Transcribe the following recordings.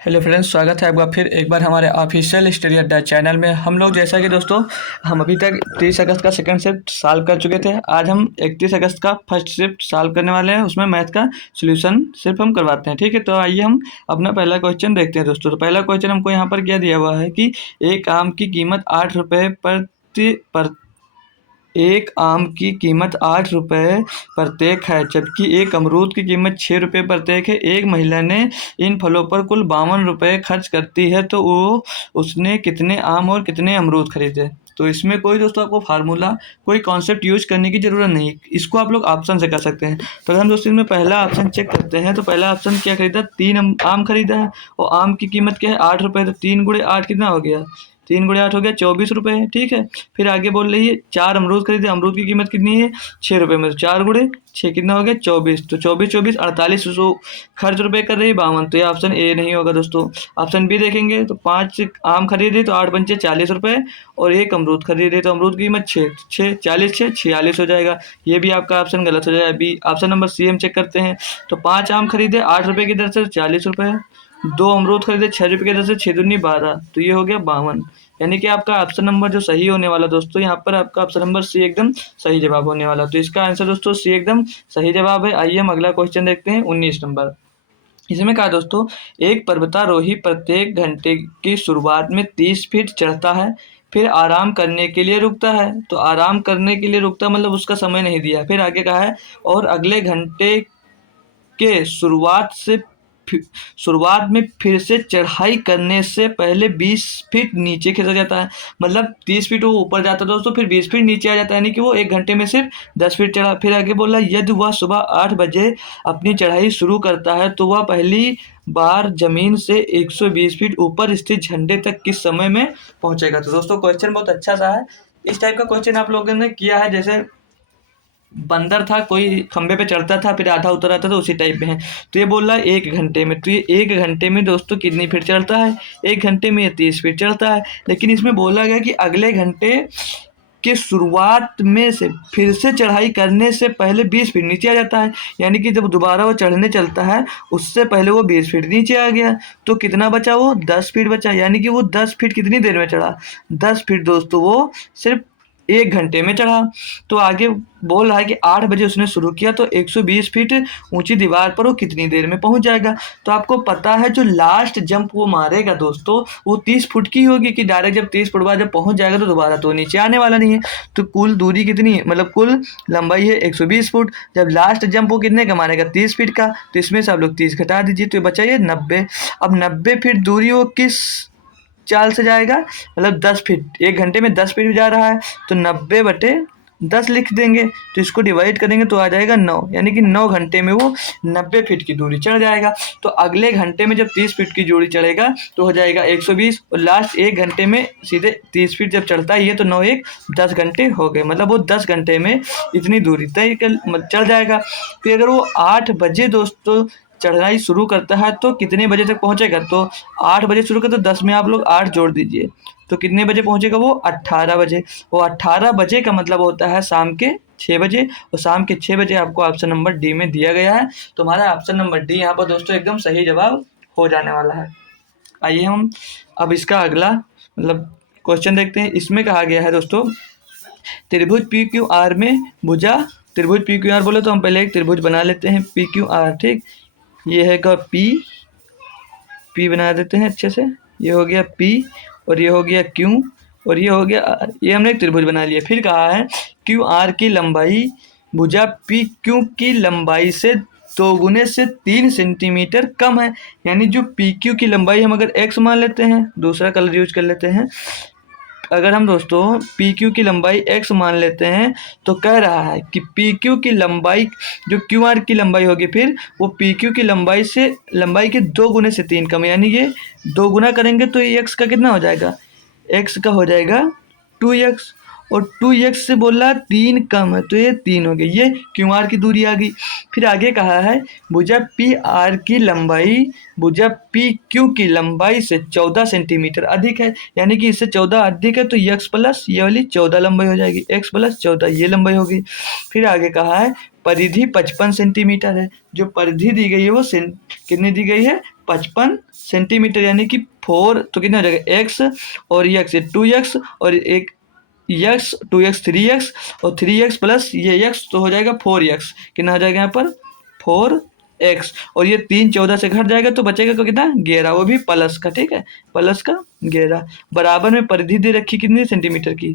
Hello friends, स्वागत है आपका फिर एक बार हमारे ऑफिशियल स्टडी अड्डा चैनल में। हम लोग जैसा कि दोस्तों हम अभी तक 30 अगस्त का सेकंड शिफ्ट सॉल्व कर चुके थे। आज हम 31 अगस्त का फर्स्ट शिफ्ट सॉल्व करने वाले हैं। उसमें मैथ का सॉल्यूशन सिर्फ हम करवाते हैं, ठीक है। तो आइए हम अपना पहला क्वेश्चन देखते हैं दोस्तों। तो पहला क्वेश्चन हमको यहाँ पर क्या दिया हुआ है कि एक आम की कीमत 8 रुपये एक आम की कीमत 8 रुपये प्रत्येक है, जबकि एक अमरूद की कीमत 6 रुपये प्रत्येक है। एक महिला ने इन फलों पर कुल 52 रुपये खर्च करती है, तो वो उसने कितने आम और कितने अमरूद खरीदे। तो इसमें कोई दोस्तों आपको फार्मूला, कोई कॉन्सेप्ट यूज करने की ज़रूरत नहीं, इसको आप लोग ऑप्शन से कर सकते हैं। तो अगर हम दोस्तों इसमें पहला ऑप्शन चेक करते हैं, तो पहला ऑप्शन क्या खरीदा, 3 आम खरीदा है और आम की कीमत क्या है, 8 रुपये। तो 3 गुणे 8 कितना हो गया, 3 गुणे 8 हो गया 24 रुपये, ठीक है। फिर आगे बोल रही है 4 अमरूद खरीदे, अमरूद की कीमत कितनी है, 6 रुपये में। तो 4 गुणे 6 कितना हो गया 24। तो 24 24 48 खर्च रुपये कर रही है 52। तो ये ऑप्शन ए नहीं होगा दोस्तों। ऑप्शन बी देखेंगे तो 5 आम खरीदे तो 8 पंचे 40 रुपये और एक अमरूद खरीदे तो अमरूद की कीमत 6 40 6 46 हो जाएगा। ये भी आपका ऑप्शन गलत हो जाएगा। बी ऑप्शन नंबर सी हम चेक करते हैं। तो 5 आम खरीदे 8 रुपये की दर से 40 रुपये, 2 अमरूद खरीदे 6 रुपये की दर से 6 दूनी 12, तो ये हो गया 52। यानी कि आपका ऑप्शन नंबर जो सही होने वाला दोस्तों, यहाँ पर आपका ऑप्शन नंबर सी एकदम सही जवाब होने वाला। तो इसका आंसर दोस्तों सी एकदम सही जवाब है। आइए हम अगला क्वेश्चन देखते हैं 19 नंबर। इसमें कहा दोस्तों, एक पर्वतारोही प्रत्येक घंटे की शुरुआत में 30 फीट चढ़ता है, फिर आराम करने के लिए रुकता है। तो आराम करने के लिए रुकता मतलब उसका समय नहीं दिया। फिर आगे कहा है और अगले घंटे के शुरुआत में फिर से चढ़ाई करने से पहले 20 फीट नीचे खिसक जाता है। मतलब 30 फीट वो ऊपर जाता है दोस्तों, फिर 20 फीट नीचे आ जाता है, यानी कि वो एक घंटे में सिर्फ 10 फीट चढ़ा। फिर आगे बोला यदि वह सुबह 8 बजे अपनी चढ़ाई शुरू करता है तो वह पहली बार जमीन से 120 फीट ऊपर स्थित झंडे तक किस समय में पहुंचेगा। तो दोस्तों क्वेश्चन बहुत अच्छा सा है। इस टाइप का क्वेश्चन आप लोगों ने किया है, जैसे बंदर था, कोई खंबे पे चढ़ता था फिर आधा उतर आता था, उसी टाइप में है। तो ये बोल रहा है 1 घंटे में। तो ये 1 घंटे में दोस्तों कितनी फीट चढ़ता है, 1 घंटे में ये 30 फीट चढ़ता है। लेकिन इसमें बोला गया कि अगले घंटे के शुरुआत में से फिर से चढ़ाई करने से पहले 20 फीट नीचे आ जाता है, यानी कि जब दोबारा वो चढ़ने चलता है उससे पहले वो 20 फीट नीचे आ गया। तो कितना बचा, वो 10 फीट बचा। यानी कि वो 10 फीट कितनी देर में चढ़ा, 10 फीट दोस्तों वो सिर्फ 1 घंटे में चढ़ा। तो आगे बोल रहा है कि 8 बजे उसने शुरू किया तो 120 फीट ऊंची दीवार पर वो कितनी देर में पहुंच जाएगा। तो आपको पता है जो लास्ट जंप वो मारेगा दोस्तों वो 30 फुट की होगी, कि डायरेक्ट जब 30 फुट बाद जब पहुंच जाएगा तो दोबारा तो नीचे आने वाला नहीं है। तो कुल दूरी कितनी है, मतलब कुल लंबाई है 120 फुट। जब लास्ट जंप वो कितने का मारेगा, 30 फीट का। तो इसमें से आप लोग 30 घटा दीजिए तो बचा ये 90। अब 90 फीट दूरी वो किस चाल से जाएगा, मतलब 10 फीट, 1 घंटे में 10 फीट जा रहा है तो 90/10 लिख देंगे। तो इसको डिवाइड करेंगे तो आ जाएगा 9, यानी कि 9 घंटे में वो 90 फीट की दूरी चढ़ जाएगा। तो अगले घंटे में जब 30 फीट की दूरी चढ़ेगा तो हो जाएगा 120, और लास्ट 1 घंटे में सीधे 30 फीट जब चढ़ता ही है तो 9 1 10 घंटे हो गए। मतलब वो 10 घंटे में इतनी दूरी तय चढ़ जाएगा। फिर अगर वो 8 बजे दोस्तों चढ़ाई शुरू करता है तो कितने बजे तक पहुंचेगा, तो 8 बजे शुरू कर तो 10 में आप लोग 8 जोड़ दीजिए तो कितने बजे पहुंचेगा वो 18 बजे। वो 18 बजे का मतलब होता है शाम के 6 बजे, और शाम के 6 बजे आपको ऑप्शन नंबर डी में दिया गया है। तो हमारा ऑप्शन नंबर डी यहाँ पर दोस्तों एकदम सही जवाब हो जाने वाला है। आइए हम अब इसका अगला मतलब क्वेश्चन देखते हैं। इसमें कहा गया है दोस्तों, त्रिभुज पी क्यू आर में भुजा, त्रिभुज पी क्यू आर बोले तो हम पहले एक त्रिभुज बना लेते हैं पी क्यू आर, ठीक। ये है का पी बना देते हैं अच्छे से। ये हो गया पी और ये हो गया क्यू और ये हो गया आर। ये हमने एक त्रिभुज बना लिया। फिर कहा है क्यू आर की लंबाई भुजा पी क्यू की लंबाई से 2 गुने से 3 सेंटीमीटर कम है। यानी जो पी क्यू की लंबाई हम अगर एक्स मान लेते हैं, दूसरा कलर यूज कर लेते हैं, अगर हम दोस्तों पी क्यू की लंबाई x मान लेते हैं तो कह रहा है कि पी क्यू की लंबाई जो क्यू आर की लंबाई होगी फिर वो पी क्यू की लंबाई के 2 गुने से 3 कम है। यानी ये 2 गुना करेंगे तो ये x का कितना हो जाएगा, x का हो जाएगा 2x, और 2x से बोला 3 कम है तो ये 3 हो गई। ये क्यू आर की दूरी आ गई। फिर आगे कहा है भुजा पी आर की लंबाई भुजा पी क्यू की लंबाई से 14 सेंटीमीटर अधिक है। यानी कि इससे 14 अधिक है तो x प्लस ये वाली 14 लंबाई हो जाएगी, x प्लस 14 ये लंबाई होगी। फिर आगे कहा है परिधि 55 सेंटीमीटर है। जो परिधि दी गई है वो कितनी दी गई है, 55 सेंटीमीटर, यानी कि 4 तो कितना हो जाएगा x और ये x 2x और एक x 2x 3x और 3x प्लस ये x तो हो जाएगा 4x। कितना हो जाएगा यहाँ पर 4x और ये 3 14 से घट जाएगा तो बचेगा तो कितना 11, वो भी प्लस का, ठीक है, प्लस का 11। बराबर में परिधि दे रखी कितनी सेंटीमीटर की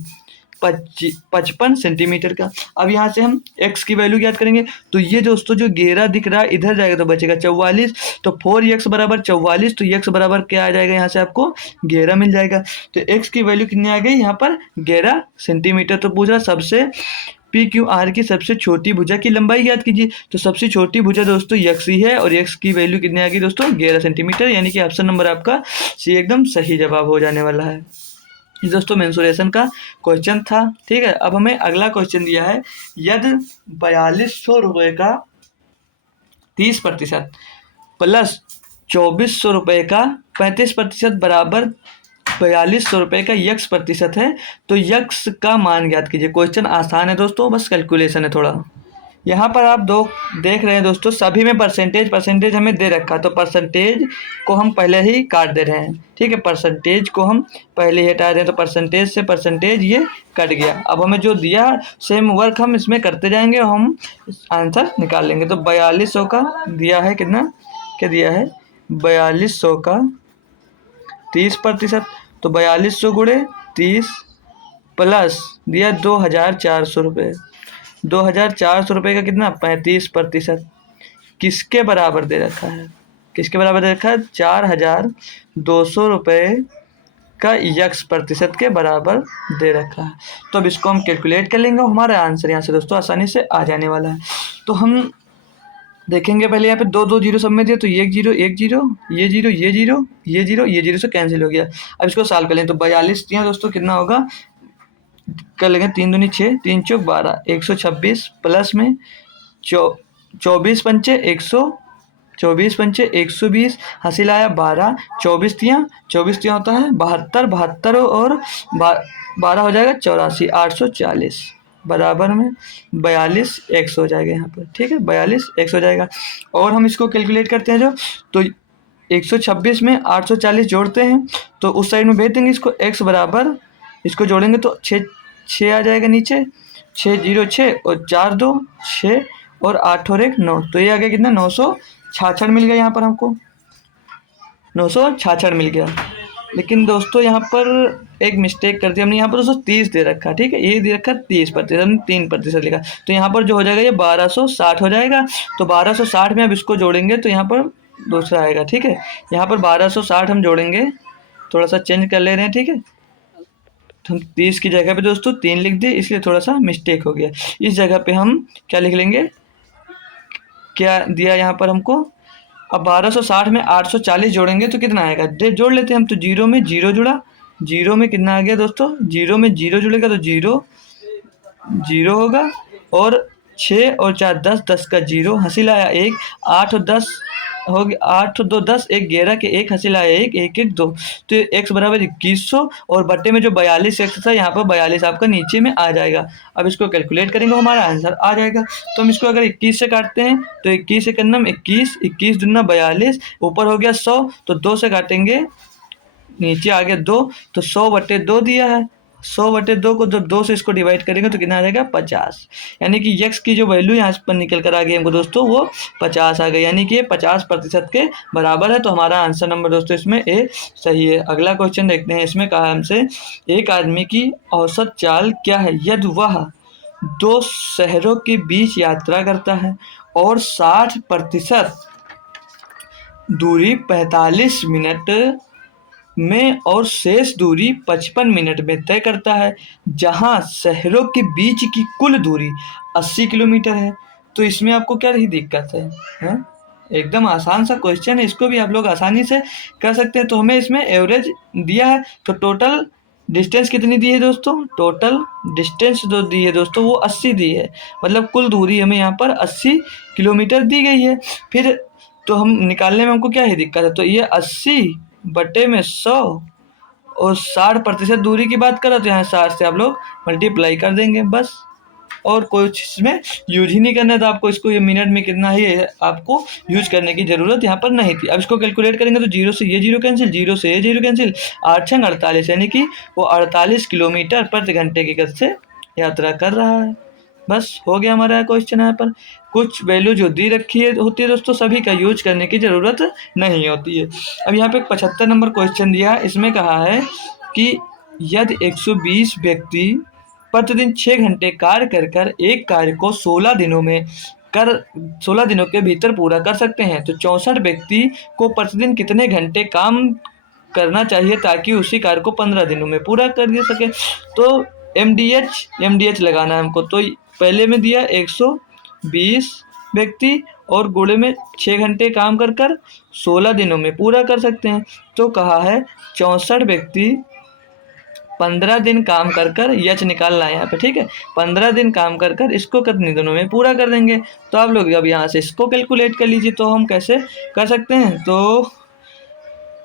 55 सेंटीमीटर का। अब यहाँ से हम x की वैल्यू याद करेंगे तो ये दोस्तों जो 11 दिख रहा है इधर जाएगा तो बचेगा 44, तो 4x बराबर 44, तो x बराबर क्या आ जाएगा यहाँ से आपको 11 मिल जाएगा। तो x की वैल्यू कितनी आ गई यहाँ पर 11 सेंटीमीटर। तो पूछा सबसे PQR की सबसे छोटी भुजा की लंबाई याद कीजिए, तो सबसे छोटी भुजा दोस्तों x ही है और x की वैल्यू कितनी आ गई दोस्तों 11 सेंटीमीटर, यानी कि ऑप्शन नंबर आपका सी एकदम सही जवाब हो जाने वाला है। ये दोस्तों मेंसुरेशन का क्वेश्चन था, ठीक है। अब हमें अगला क्वेश्चन दिया है, यदि 4200 रुपये का 30% प्लस 2400 रुपये का 35% बराबर 4200 रुपये का यक्स प्रतिशत है, तो यक्स का मान ज्ञात कीजिए। क्वेश्चन आसान है दोस्तों, बस कैलकुलेशन है थोड़ा। यहाँ पर आप दो देख रहे हैं दोस्तों, सभी में परसेंटेज हमें दे रखा, तो परसेंटेज को हम पहले ही काट दे रहे हैं, ठीक है। परसेंटेज को हम पहले ही हटा रहे हैं, तो परसेंटेज से परसेंटेज ये कट गया। अब हमें जो दिया सेम वर्क हम इसमें करते जाएंगे और हम आंसर निकाल लेंगे। तो 4200 का दिया है, कितना क्या दिया है 4200 का 30%, तो 4200 गुणे 30 प्लस दिया 2400 रुपये। 2400 रुपये का कितना 35% किसके बराबर दे रखा है, किसके बराबर दे रखा है 4200 रुपये का यक्स प्रतिशत के बराबर दे रखा है। तो अब इसको हम कैलकुलेट कर लेंगे, हमारा आंसर यहाँ से दोस्तों आसानी से आ जाने वाला है। तो हम देखेंगे पहले यहाँ पे 2 जीरो सब में दिए, तो 1 जीरो ये जीरो से कैंसिल हो गया। अब इसको सॉल्व कर लें, तो 42 दिया दोस्तों कितना होगा, कर लेंगे 3 दूनी 6, 3 चौक 12, 126 प्लस में 24 पंचे 120, हासिल आया 12, 24 तियाँ होता है 72 और 12 हो जाएगा 84, 840 बराबर में 42x हो जाएगा यहाँ पर, ठीक है, 42x हो जाएगा। और हम इसको कैलकुलेट करते हैं जो, तो 126 में 840 जोड़ते हैं तो उस साइड में भेज देंगे इसको, x बराबर इसको जोड़ेंगे तो 6 आ जाएगा नीचे, 6 0 6 और 4 2 6 और 8 और 1 9, तो ये आ गया कितना 966 मिल गया यहाँ पर हमको, 966 मिल गया। लेकिन दोस्तों यहाँ पर एक मिस्टेक कर दी हमने, यहाँ पर दोस्तों 30 दे रखा, ठीक है, ये दे रखा 30%, हमने 3% लिखा, तो यहाँ पर जो हो जाएगा ये 1260 हो जाएगा। तो 1260 में अब इसको जोड़ेंगे तो यहाँ पर दूसरा आएगा, ठीक है, यहाँ पर 1260 हम जोड़ेंगे, थोड़ा सा चेंज कर ले रहे हैं, ठीक है। तो हम 30 की जगह पे दोस्तों 3 लिख दिए, इसलिए थोड़ा सा मिस्टेक हो गया। इस जगह पे हम क्या लिख लेंगे, क्या दिया यहाँ पर हमको, अब 1260 में 840 जोड़ेंगे तो कितना आएगा, जोड़ लेते हैं हम, तो 0 में 0 जुड़ा, 0 में कितना आ गया दोस्तों, 0 में 0 जुड़ेगा तो 0 होगा, और 6 और 4 10 का 0, हासिल आया 1, 8 और 10 हो गया, 8 और 2 10, 1 11 के 1 हासिल आया 1 1 1 2, तो x बराबर 2100 और बट्टे में जो 42x था यहाँ पर 42 आपका नीचे में आ जाएगा। अब इसको कैलकुलेट करेंगे हमारा आंसर आ जाएगा। तो हम इसको अगर 21 से काटते हैं तो 21 से करना 21 दूना 42, ऊपर हो गया 100, तो 2 से काटेंगे नीचे आ गया 2, तो 100/2 दिया है, 100/2 को जब 2 से इसको डिवाइड करेंगे तो कितना आ जाएगा 50, यानी कि यक्स की जो वैल्यू यहाँ पर निकल कर आ गई हमको दोस्तों वो 50 आ गई, यानी कि 50% के बराबर है। तो हमारा आंसर नंबर दोस्तों इसमें ए सही है। अगला क्वेश्चन देखते हैं, इसमें कहा हमसे एक आदमी की औसत चाल क्या है यदि वह 2 शहरों के बीच यात्रा करता है और 60% दूरी 45 मिनट में और शेष दूरी 55 मिनट में तय करता है, जहां शहरों के बीच की कुल दूरी 80 किलोमीटर है। तो इसमें आपको क्या रही दिक्कत है? एकदम आसान सा क्वेश्चन है, इसको भी आप लोग आसानी से कर सकते हैं। तो हमें इसमें एवरेज दिया है, तो टोटल डिस्टेंस कितनी दी है दोस्तों, टोटल डिस्टेंस जो दी है दोस्तों वो 80 दी है, मतलब कुल दूरी हमें यहाँ पर 80 किलोमीटर दी गई है। फिर तो हम निकालने में हमको क्या है दिक्कत है, तो ये 80 बटे में 100 और 60% दूरी की बात करो तो यहाँ 60 से आप लोग मल्टीप्लाई कर देंगे बस, और कुछ इसमें यूज ही नहीं करना था आपको, इसको ये मिनट में कितना ही आपको यूज करने की ज़रूरत यहाँ पर नहीं थी। अब इसको कैलकुलेट करेंगे तो जीरो से ये जीरो कैंसिल, जीरो से ये जीरो कैंसिल, 8 छंग 48, यानी कि वो 48 किलोमीटर प्रति घंटे की गति से यात्रा कर रहा है। बस हो गया हमारा क्वेश्चन। यहाँ पर कुछ वैल्यू जो दी रखी है होती है दोस्तों, सभी का यूज करने की ज़रूरत नहीं होती है। अब यहाँ पे 75 नंबर क्वेश्चन दिया है, इसमें कहा है कि यदि 120 व्यक्ति प्रतिदिन 6 घंटे कार्य कर एक कार्य को 16 दिनों में 16 दिनों के भीतर पूरा कर सकते हैं, तो 64 व्यक्ति को प्रतिदिन कितने घंटे काम करना चाहिए ताकि उसी कार्य को 15 दिनों में पूरा कर दे सके। तो एमडीएच लगाना है हमको। तो पहले में दिया 120 व्यक्ति और गुणे में 6 घंटे काम कर 16 दिनों में पूरा कर सकते हैं। तो कहा है 64 व्यक्ति 15 दिन काम कर यच निकालना है यहाँ पे, ठीक है। 15 दिन काम कर इसको कितने दिनों में पूरा कर देंगे। तो आप लोग अब यहाँ से इसको कैलकुलेट कर लीजिए। तो हम कैसे कर सकते हैं, तो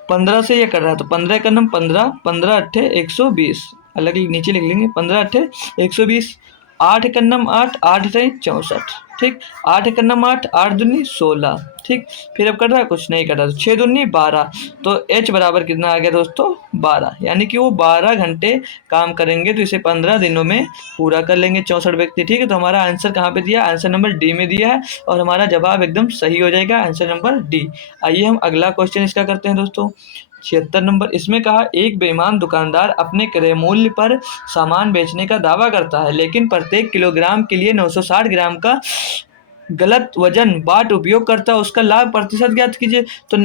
15 से ये कर रहा है तो 15 का नम 15, 15 अट्ठे 120, अलग नीचे लिख लेंगे, 15 अट्ठे 120, 8 का नम 8, 8 से 64, ठीक। 8 का नम 8, 8 दूनी 16, ठीक। फिर अब कर रहा है कुछ नहीं कर रहा, तो 6 दूनी 12, तो H बराबर कितना आ गया दोस्तों 12, यानी कि वो 12 घंटे काम करेंगे तो इसे 15 दिनों में पूरा कर लेंगे 64 व्यक्ति, ठीक है। तो हमारा आंसर कहाँ पे दिया, आंसर नंबर डी में दिया है और हमारा जवाब एकदम सही हो जाएगा, आंसर नंबर डी। आइए हम अगला क्वेश्चन इसका करते हैं दोस्तों। 76 नंबर, इसमें कहा एक बेईमान दुकानदार अपने क्रय मूल्य पर सामान बेचने का दावा करता है, लेकिन प्रत्येक किलोग्राम के लिए 960 ग्राम का गलत वजन बाट उपयोग करता है, उसका लाभ प्रतिशत ज्ञात कीजिए। तो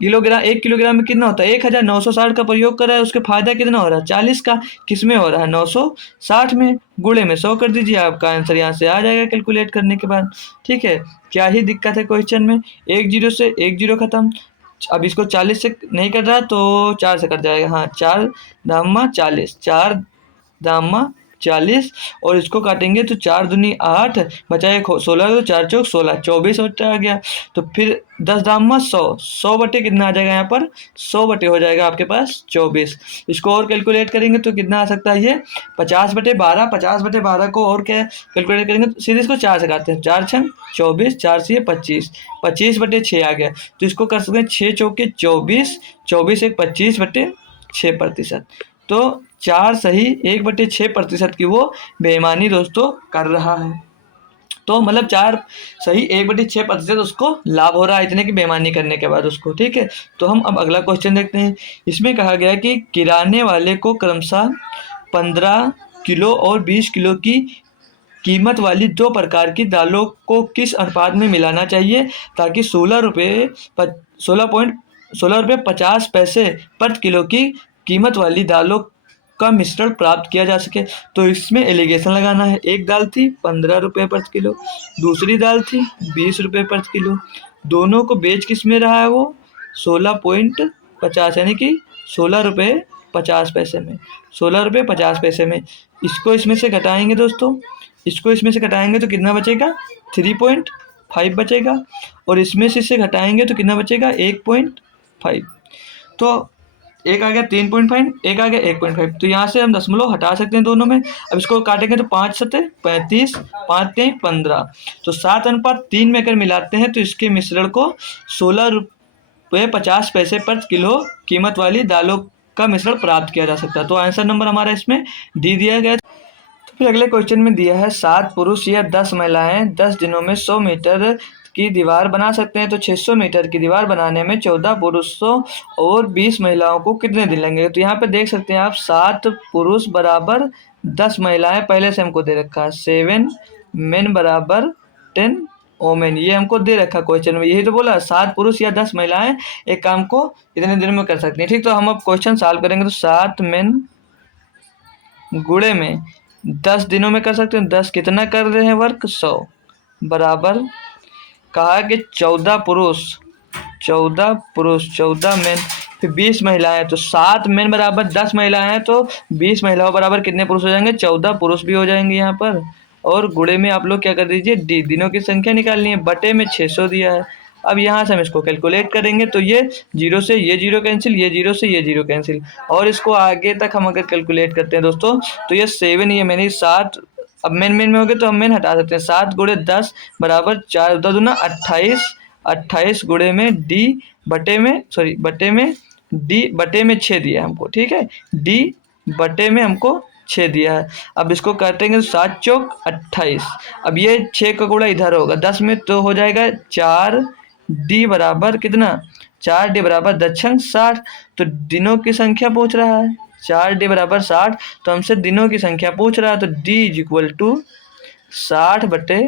किलोग्राम, 1 किलोग्राम में कितना होता है 1960 का प्रयोग कर रहा है, उसके फायदा कितना हो रहा है 40 का, किस में हो रहा है 960 में, गुणे में 100 कर दीजिए, आपका आंसर यहाँ से आ जाएगा कैलकुलेट करने के बाद, ठीक है। क्या ही दिक्कत है क्वेश्चन में, 1 जीरो से 1 जीरो खत्म। अब इसको 40 से नहीं कर रहा तो 4 से कट जाएगा, हाँ 4 दामा 40, 4 दामा 40 और इसको काटेंगे तो 4 दूनी 8 बचाए 16, तो 4 चौक 16, 24 बटे आ गया। तो फिर 10 दामा 100, 100 बटे कितना आ जाएगा यहाँ पर 100 बटे हो जाएगा आपके पास 24। इसको और कैलकुलेट करेंगे तो कितना आ सकता है ये 50 बटे 12, 50 बटे 12 को और क्या कैलकुलेट करेंगे तो सीधे इसको 4 से काटते हैं, 4 छंग 24, 4 से 25, 25 बटे 6 आ गया। तो इसको कर सकते हैं 6 चौके 24, 24 एक 25 बटे 6%। तो 4 सही 1/6% की वो बेईमानी दोस्तों कर रहा है। तो मतलब 4 सही 1/6% उसको लाभ हो रहा है इतने की बेईमानी करने के बाद उसको, ठीक है। तो हम अब अगला क्वेश्चन देखते हैं। इसमें कहा गया कि किराने वाले को क्रमशः 15 किलो और 20 किलो की कीमत वाली 2 प्रकार की दालों को किस अनुपात में मिलाना चाहिए ताकि 16.50 प्रति किलो की कीमत वाली दालों का मिश्रण प्राप्त किया जा सके। तो इसमें एलिगेशन लगाना है। एक दाल थी 15 रुपये प्रति किलो, दूसरी दाल थी 20 रुपये प्रति किलो, दोनों को बेच किस में रहा है वो 16.50 यानी कि 16 रुपये 50 पैसे में, 16 रुपये 50 पैसे में। इसको इसमें से घटाएंगे दोस्तों, इसको इसमें से घटाएंगे तो कितना बचेगा 3.5 बचेगा और इसमें से इसे घटाएंगे तो कितना बचेगा 1.5। तो एक आ गया 3.5, एक आ गया 1.5। तो यहाँ से हम दशमलव हटा सकते हैं दोनों में। अब इसको काटेंगे तो 5 सते 35, 5 3 15, तो 7:3 में अगर मिलाते हैं तो इसके मिश्रण को 16 रुपये 50 पैसे प्रति किलो कीमत वाली दालों का मिश्रण प्राप्त किया जा सकता है। तो आंसर नंबर हमारा इसमें डी दिया गया। तो फिर अगले क्वेश्चन में दिया है 7 पुरुष या 10 महिलाएं 10 दिनों में 100 मीटर की दीवार बना सकते हैं, तो 600 मीटर की दीवार बनाने में 14 पुरुषों और 20 महिलाओं को कितने दिन लगेंगे। तो यहाँ पे देख सकते हैं आप 7 पुरुष बराबर 10 महिलाएं पहले से हमको दे रखा है, 7 मेन बराबर 10 ओमेन, ये हमको दे रखा क्वेश्चन में। यही तो बोला 7 पुरुष या 10 महिलाएं एक काम को इतने दिन में कर सकती हैं, ठीक। तो हम अब क्वेश्चन सॉल्व करेंगे तो 7 मेन गुणे में 10 दिनों में कर सकते हैं, 10 कितना कर रहे हैं वर्क 100 बराबर कहा कि 14 पुरुष 14 मेन फिर 20 महिलाएं, तो 7 मेन बराबर 10 महिलाएं हैं तो 20 महिलाओं बराबर कितने पुरुष हो जाएंगे 14 पुरुष भी हो जाएंगे यहाँ पर। और गुणे में आप लोग क्या कर दीजिए डी, दिनों की संख्या निकालनी है, बटे में 600 दिया है। अब यहाँ से हम इसको कैलकुलेट करेंगे तो ये 0 से ये 0 कैंसिल, ये 0 से ये 0 कैंसिल, और इसको आगे तक हम अगर कैलकुलेट करते हैं दोस्तों तो ये 7 ये मैंने 7 अब मेन में हो गए तो हम मेन हटा सकते हैं। 7 गुणे 10 बराबर 4 10 दूना 28, 28 गुणे में डी बटे में डी बटे में 6 दिया हमको, ठीक है, डी बटे में हमको 6 दिया है। अब इसको काटेंगे तो 7 चौक 28। अब ये 6 का गुणा इधर होगा 10 में तो हो जाएगा 4 डी बराबर कितना, 4 डी बराबर 10×60। तो दिनों की संख्या पूछ रहा है, 4 डी बराबर 60, तो हमसे दिनों की संख्या पूछ रहा है। तो डी इज इक्वल टू 60 बटे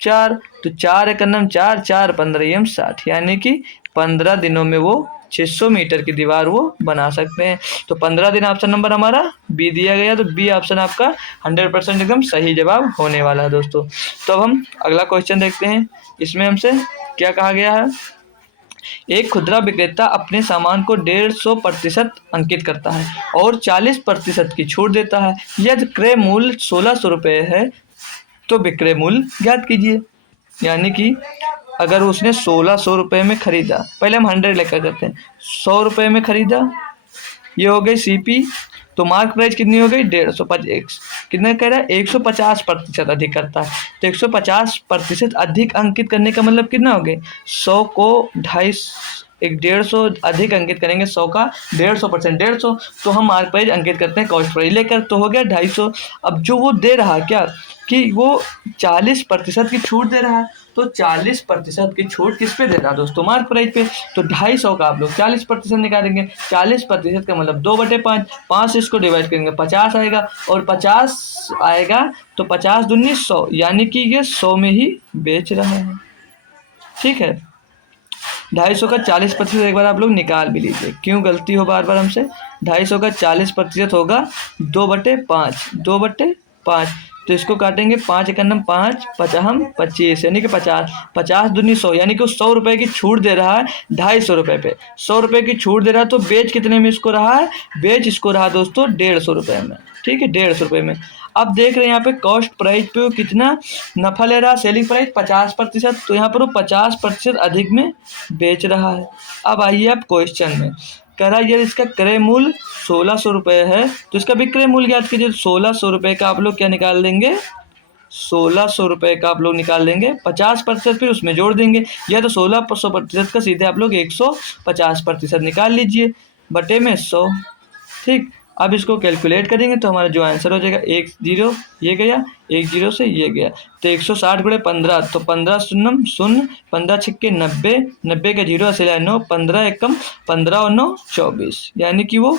4। तो 4 एक नम 4 4 15 60, यानी कि 15 दिनों में वो 600 मीटर की दीवार वो बना सकते हैं। तो 15 दिन ऑप्शन नंबर हमारा बी दिया गया। तो बी ऑप्शन आपका 100% एकदम सही जवाब होने वाला है दोस्तों। तो अब हम अगला क्वेश्चन देखते हैं। इसमें हमसे क्या कहा गया है, एक खुदरा विक्रेता अपने सामान को 150% अंकित करता है और 40% की छूट देता है। यदि क्रय मूल्य 1600 रुपये है तो विक्रय मूल्य ज्ञात कीजिए। यानी कि अगर उसने 1600 रुपये में खरीदा, पहले हम 100 लेकर करते हैं, 100 रुपये में खरीदा, ये हो गई सीपी, तो मार्क प्राइस कितनी हो गई 150, कितना कह रहा है 150% अधिक करता है। तो 150% अधिक अंकित करने का मतलब कितना हो गया, 100 को 150 अधिक अंकित करेंगे, 100 का 150% 150, तो हम मार्क प्राइस अंकित करते हैं कॉस्ट प्राइस लेकर, तो हो गया 250। अब जो वो दे रहा है क्या कि वो 40% की छूट दे रहा है, तो 40% की छूट किस पे दे रहा है दोस्तों, मार्क प्राइस पे। तो 250 का आप लोग 40% निकालेंगे, 40% का मतलब 2/5, 5 से इसको डिवाइड करेंगे 50 आएगा, और 50 आएगा तो 50 दूनी 100, यानी कि ये 100 में ही बेच रहा है, ठीक है। 250 का 40% एक बार आप लोग निकाल भी लीजिए, क्यों गलती हो बार बार हमसे। 250 का 40% होगा 2/5, 2/5, तो इसको काटेंगे 5 एकन्नम 5 पचहम 25, यानी कि 50, 50 दूनी 100, यानी कि 100 रुपये की छूट दे रहा है 250 रुपये पे, 100 रुपये की छूट दे रहा है। तो बेच कितने में इसको रहा है, बेच इसको रहा दोस्तों 150 रुपये में, ठीक है, 150 रुपये में। अब देख रहे हैं यहाँ पे कॉस्ट प्राइस पे वो कितना नफा ले रहा है, सेलिंग प्राइस 50%, तो यहाँ पर वो 50% अधिक में बेच रहा है। अब आइए आप क्वेश्चन में, कह रहा है यदि इसका क्रय मूल्य 1600 रुपये है तो इसका विक्रय मूल्य ज्ञात कीजिए। 1600 रुपये का आप लोग क्या निकाल देंगे, 1600 रुपये का आप लोग निकाल देंगे, 50% फिर उसमें जोड़ देंगे, या तो 1600% का सीधे आप लोग 150% निकाल लीजिए बटे में 100, ठीक। अब इसको कैलकुलेट करेंगे तो हमारा जो आंसर हो जाएगा 1 0 ये गया, 1 0 से ये गया, तो 160 गुणे 15, तो 15 शून्यम शून्य, 15 छिक्के 90, 90 का 0 असिला 9, 15 एकम 15 और 9 24, यानी कि वो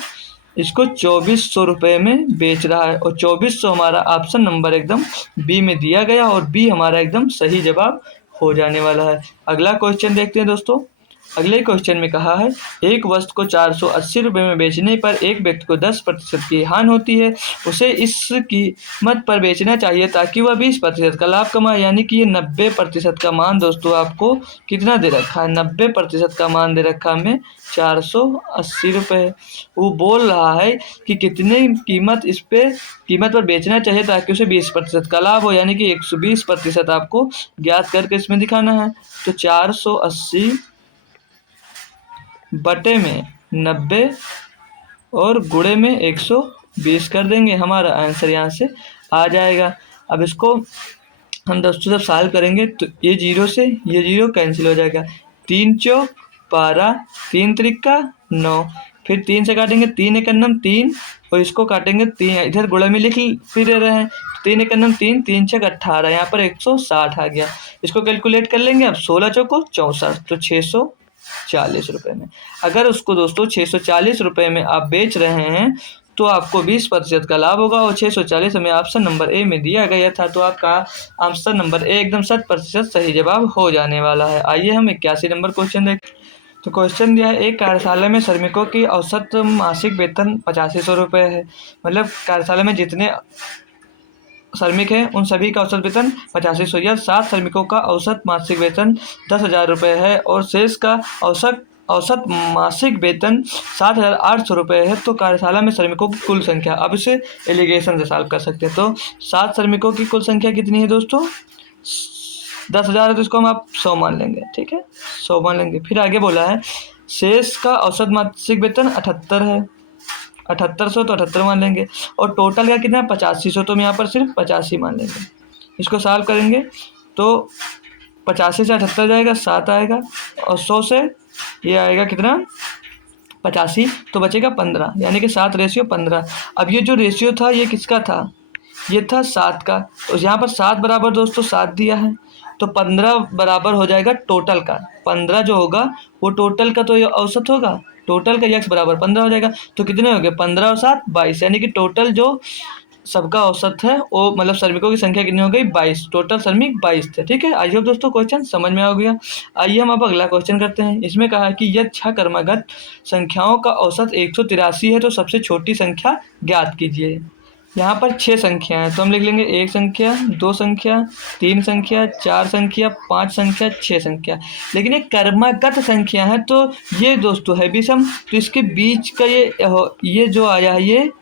इसको 2400 रुपये में बेच रहा है। और 2400 हमारा ऑप्शन नंबर एकदम बी में दिया गया, और बी हमारा एकदम सही जवाब हो जाने वाला है। अगला क्वेश्चन देखते हैं दोस्तों। अगले क्वेश्चन में कहा है एक वस्तु को 480 रुपये में बेचने पर एक व्यक्ति को 10% की हानि होती है, उसे इस कीमत पर बेचना चाहिए ताकि वह 20% का लाभ कमाए। यानी कि ये 90% का मान दोस्तों आपको कितना दे रखा है, 90% का मान दे रखा है हमें 480 रुपये। वो बोल रहा है कि कितने कीमत पर बेचना चाहिए ताकि उसे 20% का लाभ हो, यानी कि 120% आपको ज्ञात करके इसमें दिखाना है। तो 480 बटे में 90 और गुणे में 120 कर देंगे, हमारा आंसर यहाँ से आ जाएगा। अब इसको हम दोस्तों जब सॉल्व करेंगे तो ये 0 से ये 0 कैंसिल हो जाएगा, 3 चौक 12, 3 त्रिका 9, फिर 3 से काटेंगे 3 एकन्नम 3, और इसको काटेंगे 3, इधर गुणे में लिख फिर रहे हैं, 3 एकन्नम 3, 3 छक 18, यहाँ पर 160 आ गया। इसको कैलकुलेट कर लेंगे, अब 16 चौको 64, तो 640 रुपये में। अगर उसको दोस्तों 640 रुपये में आप बेच रहे हैं तो आपको 20% का लाभ होगा, और 640 हमें ऑप्शन नंबर ए में दिया गया था, तो आपका ऑप्शन नंबर ए एकदम 100% सही जवाब हो जाने वाला है। आइए हम 81 नंबर क्वेश्चन देखें। तो क्वेश्चन दिया है एक कार्यशाला में श्रमिकों की औसत मासिक वेतन 8500 रुपये है, मतलब कार्यशाला में जितने श्रमिक हैं उन सभी का औसत वेतन 8500 या 7 श्रमिकों का औसत मासिक वेतन 10,000 रुपये है और शेष का औसत मासिक वेतन 7,800 रुपये है। तो कार्यशाला में श्रमिकों की कुल संख्या, अब इसे एलिगेशन से सॉल्व कर सकते हैं। तो 7 श्रमिकों की कुल संख्या कितनी है दोस्तों, 10,000 है, तो इसको हम आप 100 मान लेंगे, ठीक है, 100 मान लेंगे। फिर आगे बोला है शेष का औसत मासिक वेतन 78 है, 7800 तो 78 मान लेंगे, और टोटल का कितना 8500, तो हम यहाँ पर सिर्फ 85 मान लेंगे। इसको सॉल्व करेंगे तो 85 से 78 जाएगा 7 आएगा, और 100 से ये आएगा कितना 85, तो बचेगा 15, यानी कि 7:15। अब ये जो रेशियो था ये किसका था, ये था 7 का। तो यहाँ पर 7 बराबर दोस्तों 7 दिया है, तो 15 बराबर हो जाएगा टोटल का। 15 जो होगा वो टोटल का तो ये औसत होगा, टोटल का x बराबर 15 हो जाएगा। तो कितने हो गए 15 और 7 22, यानी कि टोटल जो सबका औसत है वो मतलब श्रमिकों की संख्या कितनी हो गई 22, टोटल श्रमिक 22 थे। ठीक है, आई होप दोस्तों क्वेश्चन समझ में आ गया। आइए हम अब अगला क्वेश्चन करते हैं। इसमें कहा है कि यदि 6 क्रमागत संख्याओं का औसत 183 है तो सबसे छोटी संख्या ज्ञात कीजिए। यहाँ पर 6 संख्या है, तो हम लिख लेंगे 1 संख्या, 2 संख्या, 3 संख्या, 4 संख्या, 5 संख्या, 6 संख्या। लेकिन ये क्रमागत संख्या है तो ये दोस्तों है विषम, तो इसके बीच का ये जो आया है ये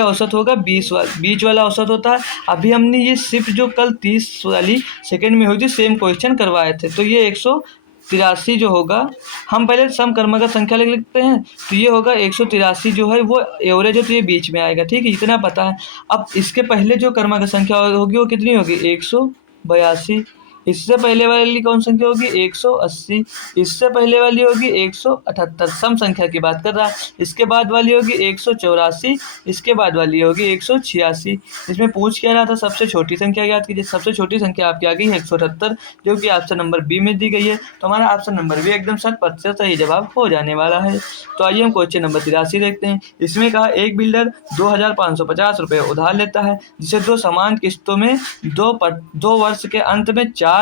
औसत होगा 20 बीच वाला औसत होता है। अभी हमने ये सिर्फ जो कल 30 वाली सेकंड में हुई थी सेम क्वेश्चन करवाए थे, तो ये 183 जो होगा, हम पहले सम क्रमागत संख्या लिख लेते हैं, तो ये होगा 183 जो है वो एवरेज है, तो ये बीच में आएगा। ठीक है, इतना पता है। अब इसके पहले जो क्रमागत संख्या होगी वो कितनी होगी 182, इससे पहले वाली कौन संख्या होगी 180, इससे पहले वाली होगी 178, सम संख्या की बात कर रहा है। इसके बाद वाली होगी 184, इसके बाद वाली होगी 186। इसमें पूछ क्या रहा था सबसे छोटी संख्या ज्ञात कीजिए। सबसे छोटी संख्या आपकी आ गई है 178, जो कि ऑप्शन नंबर बी में दी गई है, तो हमारा ऑप्शन नंबर बी एकदम 100% सही जवाब हो जाने वाला है। तो आइए हम क्वेश्चन नंबर 83 देखते हैं। इसमें कहा एक बिल्डर 2550 रुपये उधार लेता है, जिसे 2 समान किस्तों में 2 वर्ष के अंत में 4%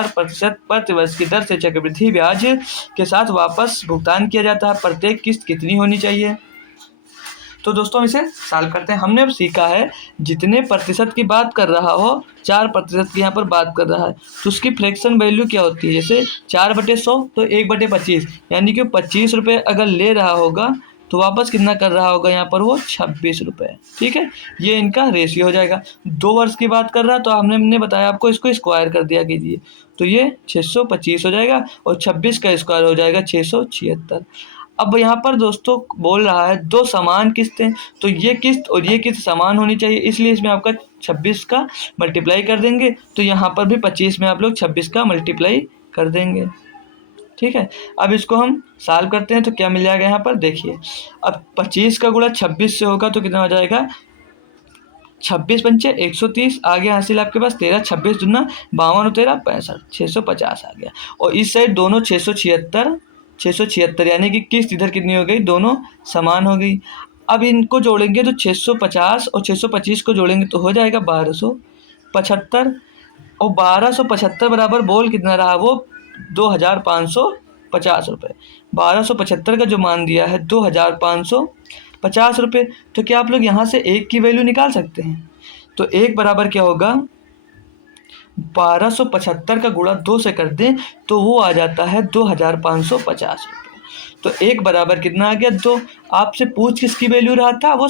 प्रतिवर्ष की दर से चक्रवृद्धि ब्याज के साथ वापस भुगतान किया जाता है। प्रत्येक किस्त कितनी होनी चाहिए। तो दोस्तों हम इसे सॉल्व करते हैं। हमने अब सीखा है जितने प्रतिशत की बात कर रहा हो 4% की यहाँ पर बात कर रहा है, तो उसकी फ्रैक्शन वैल्यू क्या होती है। जैसे 4/100 तो 1/25, यानी कि 25 रुपये अगर ले रहा होगा तो वापस कितना कर रहा होगा यहाँ पर वो 26 रुपये। ठीक है, ये इनका रेशियो हो जाएगा। 2 वर्ष की बात कर रहा है तो हमने बताया आपको इसको स्क्वायर कर दिया कीजिए, तो ये 625 हो जाएगा, और 26 का स्क्वायर हो जाएगा 676। अब यहाँ पर दोस्तों बोल रहा है 2 समान किस्तें, तो ये किस्त और ये किस्त समान होनी चाहिए, इसलिए इसमें आपका 26 का मल्टीप्लाई कर देंगे, तो यहाँ पर भी 25 में आप लोग 26 का मल्टीप्लाई कर देंगे। ठीक है, अब इसको हम सॉल्व करते हैं तो क्या मिल जाएगा यहाँ पर देखिए। अब 25 का गुणा 26 से होगा तो कितना हो जाएगा 26 पंचे 130, आगे हासिल आपके पास 13, 26 दूना 52 और 13 65, 650 आ गया। और इस साइड दोनों 676, यानी कि किस्त इधर कितनी हो गई दोनों समान हो गई। अब इनको जोड़ेंगे तो 650 और 625 को जोड़ेंगे तो हो जाएगा 1275, और 1275 बराबर बोल कितना रहा वो 2550 रुपये। 1275 का जो मान दिया है 2550 रुपये, तो क्या आप लोग यहाँ से 1 की वैल्यू निकाल सकते हैं। तो 1 बराबर क्या होगा 1275 का गुणा 2 से कर दें तो वो आ जाता है 2550 रुपये। तो 1 बराबर कितना आ गया 2। आपसे पूछ किसकी वैल्यू रहा था, वो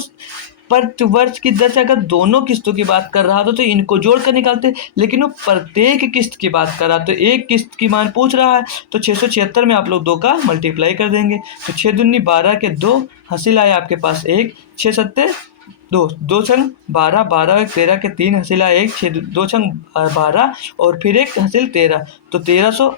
प्रति वर्ष की दर से अगर दोनों किस्तों की बात कर रहा था तो इनको जोड़ कर निकालते, लेकिन वो प्रत्येक किस्त की बात कर रहा तो एक किस्त की मान पूछ रहा है, तो 676 में आप लोग 2 का मल्टीप्लाई कर देंगे, तो 6 दूनी 12 के 2 हासिल आया आपके पास 1, 6 सत्ते 2, 2 छंग 12, 12 एक 13 के 3 हासिल आया 1, 6 2 छंग 12 और फिर 1 हासिल 13, तो 1300।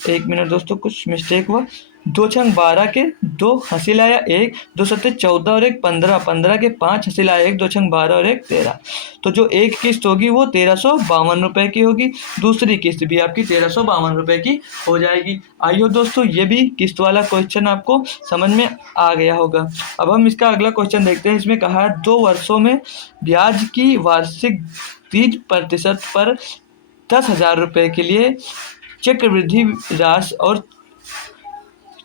1 मिनट दोस्तों कुछ मिस्टेक हुआ, 2 छंग 12 के 2 हासिल आया 1, 2 सत्ते 14 और 1 15, 15 के 5 हासिल आया 1, 2 छंग 12 और 1 13। तो जो एक किस्त होगी वो 1352 रुपये की होगी, दूसरी किस्त भी आपकी 1352 रुपये की हो जाएगी। आइए दोस्तों ये भी किस्त वाला क्वेश्चन आपको समझ में आ गया होगा। अब हम इसका अगला क्वेश्चन देखते हैं। इसमें कहा है 2 वर्षों में ब्याज की वार्षिक 30% पर 10,000 रुपये के लिए चक्रवृद्धि राशि और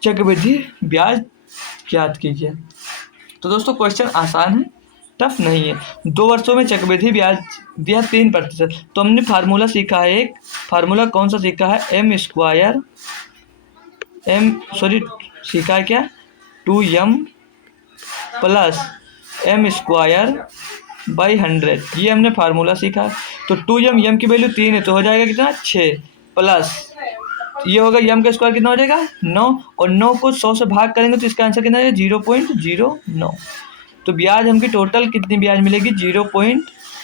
चक्रवृद्धि ब्याज ज्ञात कीजिए। तो दोस्तों क्वेश्चन आसान है, टफ नहीं है। 2 वर्षों में चक्रवृद्धि ब्याज दिया 3%, तो हमने फार्मूला सीखा है, एक फार्मूला कौन सा सीखा है सीखा है क्या 2m प्लस m²/100, ये हमने फार्मूला सीखा। तो 2m की वैल्यू 3 है तो हो जाएगा कितना 6, प्लस ये होगा m का स्क्वायर कितना हो जाएगा 9, और 9 को 100 से भाग करेंगे तो इसका आंसर कितना है 0.09। तो ब्याज हमकी टोटल कितनी ब्याज मिलेगी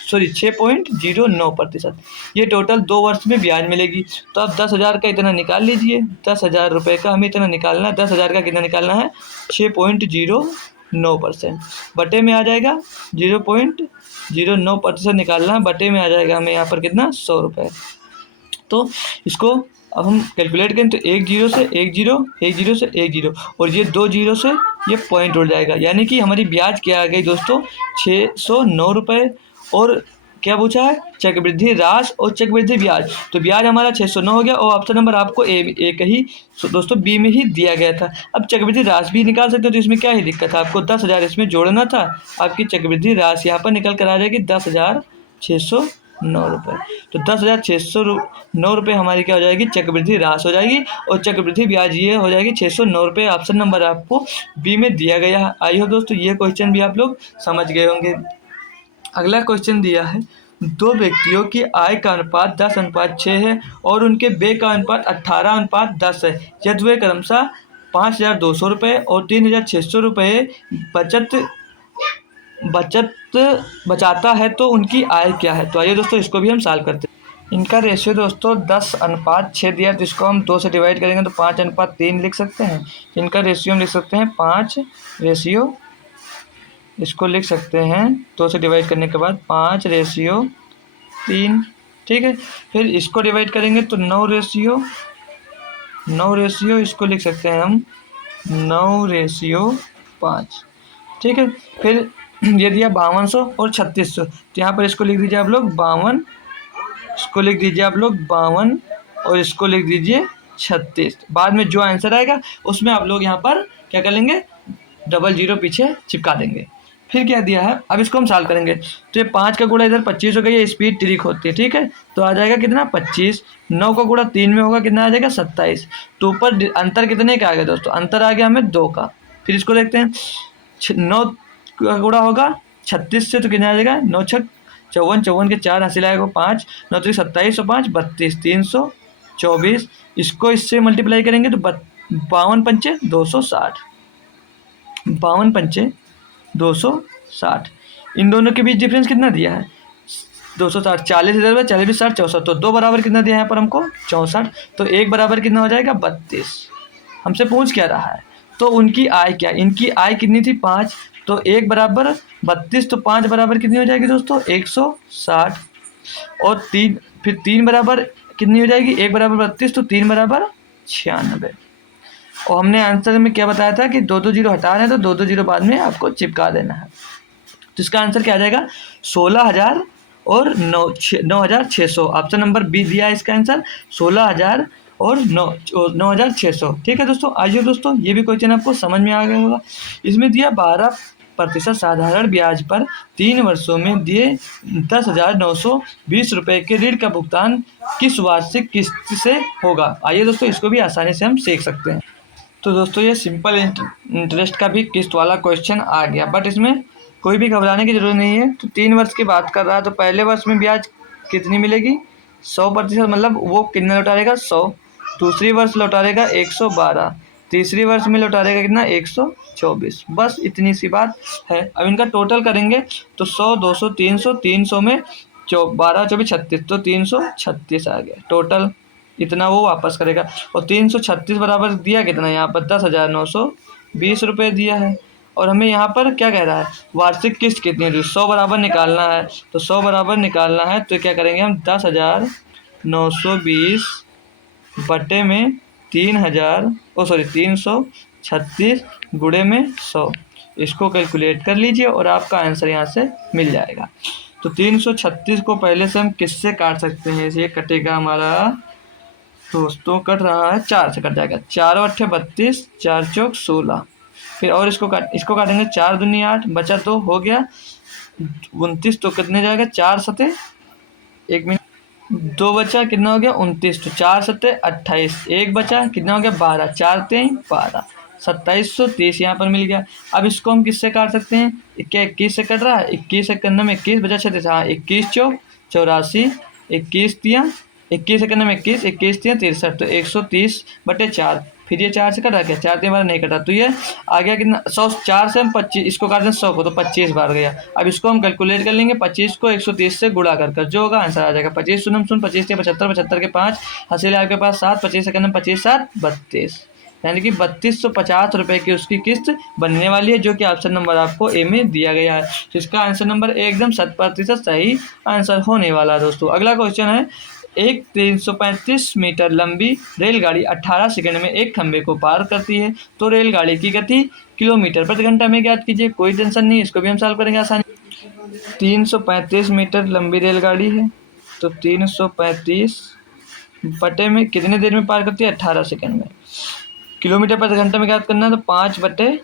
6.09%। ये टोटल 2 वर्ष में ब्याज मिलेगी। तो अब 10,000 का इतना निकाल लीजिए, 10,000 रुपये का हमें इतना निकालना है, 10,000 का कितना निकालना है 6.09%। बटे में आ जाएगा 0.09% निकालना है, बटे में आ जाएगा हमें यहाँ पर कितना 100 रुपये। तो इसको अब हम कैलकुलेट करें तो एक जीरो से एक जीरो, एक जीरो से एक जीरो, और ये 2 जीरो से ये पॉइंट उड़ जाएगा, यानी कि हमारी ब्याज क्या आ गई दोस्तों 609 रुपये। और क्या पूछा है चक्रवृद्धि राशि और चक्रवृद्धि ब्याज, तो ब्याज हमारा 609 हो गया और ऑप्शन नंबर आपको एक ही दोस्तों बी में ही दिया गया था। अब चक्रवृद्धि राशि भी निकाल सकते हो, तो इसमें क्या ही दिक्कत है, आपको 10,000 इसमें जोड़ना था, आपकी चक्रवृद्धि राशि यहाँ पर निकल कर आ जाएगी 10,609 रुपये। तो 10,609 रुपये हमारी क्या हो जाएगी चक्रवृद्धि राशि हो जाएगी, और चक्रवृद्धि ब्याज ये हो जाएगी 609 रुपये। ऑप्शन नंबर आपको बी में दिया गया है। आई हो दोस्तों ये क्वेश्चन भी आप लोग समझ गए होंगे। अगला क्वेश्चन दिया है, दो व्यक्तियों की आय का अनुपात 10:6 है और उनके व्यय का अनुपात 18:10 है। यदि वे क्रमशः 5,200 रुपये और 3,600 रुपये बचाता है तो उनकी आय क्या है। तो आइए दोस्तों इसको भी हम सॉल्व करते हैं। इनका रेशियो दोस्तों 10:6 दिया, तो इसको हम 2 से डिवाइड करेंगे तो 5:3 लिख सकते हैं। इनका रेशियो हम लिख सकते हैं 5, इसको लिख सकते हैं 2 से डिवाइड करने के बाद 5:3, ठीक है। फिर इसको डिवाइड करेंगे तो 9:9, इसको लिख सकते हैं हम 9:5, ठीक है। फिर ये दिया 5200 और 3600, तो यहाँ पर इसको लिख दीजिए आप लोग 52, इसको लिख दीजिए आप लोग 52 और इसको लिख दीजिए 36। बाद में जो आंसर आएगा उसमें आप लोग यहाँ पर क्या कर लेंगे 00 पीछे चिपका देंगे। फिर क्या दिया है, अब इसको हम सॉल्व करेंगे तो ये 5 का गुणा इधर 25 हो गया, ये स्पीड ट्रिक होती है, ठीक है। तो आ जाएगा कितना 25, 9 का गुणा 3 में होगा कितना आ जाएगा 27। तो ऊपर अंतर कितने का आ गया दोस्तों, अंतर आ गया हमें 2 का। फिर इसको देखते हैं 9 का गुणा होगा 36 से, तो कितना आ जाएगा 9 6 54, 54 के 4 हासिल आएगा 5, 9 3 27 और 5 32, 324। इसको इससे मल्टीप्लाई करेंगे तो 52 पंचे 260, 52 पंचे 260। इन दोनों के बीच डिफरेंस कितना दिया है 260, 40 इधर 40 भी 60 64, तो 2 बराबर कितना दिया है यहाँ पर हमको 64। तो 1 बराबर कितना हो जाएगा 32। हमसे पूछ क्या रहा है, तो उनकी आय क्या, इनकी आय कितनी थी 5, तो 1 बराबर 32, तो 5 बराबर कितनी हो जाएगी दोस्तों 160, और 3 फिर 3 बराबर कितनी हो जाएगी 1 बराबर 32, तो 3 बराबर 96। और हमने आंसर में क्या बताया था कि 2 जीरो हटाना है, तो 2 जीरो बाद में आपको चिपका देना है। तो इसका आंसर क्या आ जाएगा 16,000 और 9,600। ऑप्शन नंबर बी दिया है इसका आंसर 16,000 और 9,600, ठीक है दोस्तों। आइए दोस्तों ये भी क्वेश्चन आपको समझ में आ गया होगा। इसमें दिया 12% साधारण ब्याज पर 3 वर्षों में दिए 10,920 रुपये के ऋण का भुगतान किस वार्षिक किस्त से होगा। आइए दोस्तों इसको भी आसानी से हम सीख सकते हैं। तो दोस्तों ये सिंपल इंटरेस्ट का भी किस्त वाला क्वेश्चन आ गया, बट इसमें कोई भी घबराने की ज़रूरत नहीं है। तो 3 वर्ष की बात कर रहा है, तो पहले वर्ष में ब्याज कितनी मिलेगी 100%, मतलब वो कितना लौटा देगा 100। दूसरी वर्ष लौटा देगा 112, तीसरी वर्ष में लौटा देगा कितना 124। बस इतनी सी बात है। अब इनका टोटल करेंगे तो 100 200 300, 300 में 12 24 36, तो 336 आ गया टोटल, इतना वो वापस करेगा। और 336 बराबर दिया कितना यहाँ पर 10,920 रुपये दिया है। और हमें यहाँ पर क्या कह रहा है वार्षिक किस्त कितनी है, 100 बराबर निकालना है। तो 100 बराबर निकालना है तो क्या करेंगे हम 10,920 बटे में 336 गुणे में 100, इसको कैलकुलेट कर लीजिए और आपका आंसर यहाँ से मिल जाएगा। तो 336 को पहले से हम किससे काट सकते हैं, ये कटेगा हमारा दोस्तों कट रहा है 4 से कट जाएगा, 4 और 8 32, 4 चौक 16। फिर और इसको काटेंगे 4 दूनी 8, बचा 2 हो गया 29, तो कितने जाएगा 4 सते 1 मिनट 2 बचा कितना हो गया 29, तो 4 सते 28, 1 बचा कितना हो गया 12, 4 3 12, 2730 यहाँ पर मिल गया। अब इसको हम किससे काट सकते हैं, क्या 21 से कट रहा है, 21 से करने में 21 बचा 36, हाँ 21 चौक 84, 21 तियाँ 21 से करने में 21 3 63, तो 130 बटे 4। फिर ये 4 से कटा, क्या 4 3 बार नहीं कटा, तो ये आ गया कितना 100। 4 से हम 25 इसको काट दें 100 को, तो 25 बार गया। अब इसको हम कैलकुलेट कर लेंगे, 25 को 130 से गुणा कर जो होगा आंसर आ जाएगा 25 शून्य शून्य 25 के 75, 75 के 5 हासिल आपके पास 7, 25 सेकंड में 25 7 32, यानी कि 3250 रुपये की उसकी किस्त बनने वाली है, जो कि ऑप्शन नंबर आपको ए में दिया गया है। तो इसका आंसर नंबर एकदम 100% सही आंसर होने वाला है दोस्तों। अगला क्वेश्चन है, एक 335 मीटर लंबी रेलगाड़ी 18 सेकंड में एक खंबे को पार करती है, तो रेलगाड़ी की गति किलोमीटर प्रति घंटा में ज्ञात कीजिए। कोई टेंशन नहीं, इसको भी हम सॉल्व करेंगे आसानी। 335 मीटर लंबी रेलगाड़ी है, तो 335 बटे में कितने देर में पार करती है, 18 सेकंड में। किलोमीटर प्रति घंटा में ज्ञात करना है, तो 5 बटे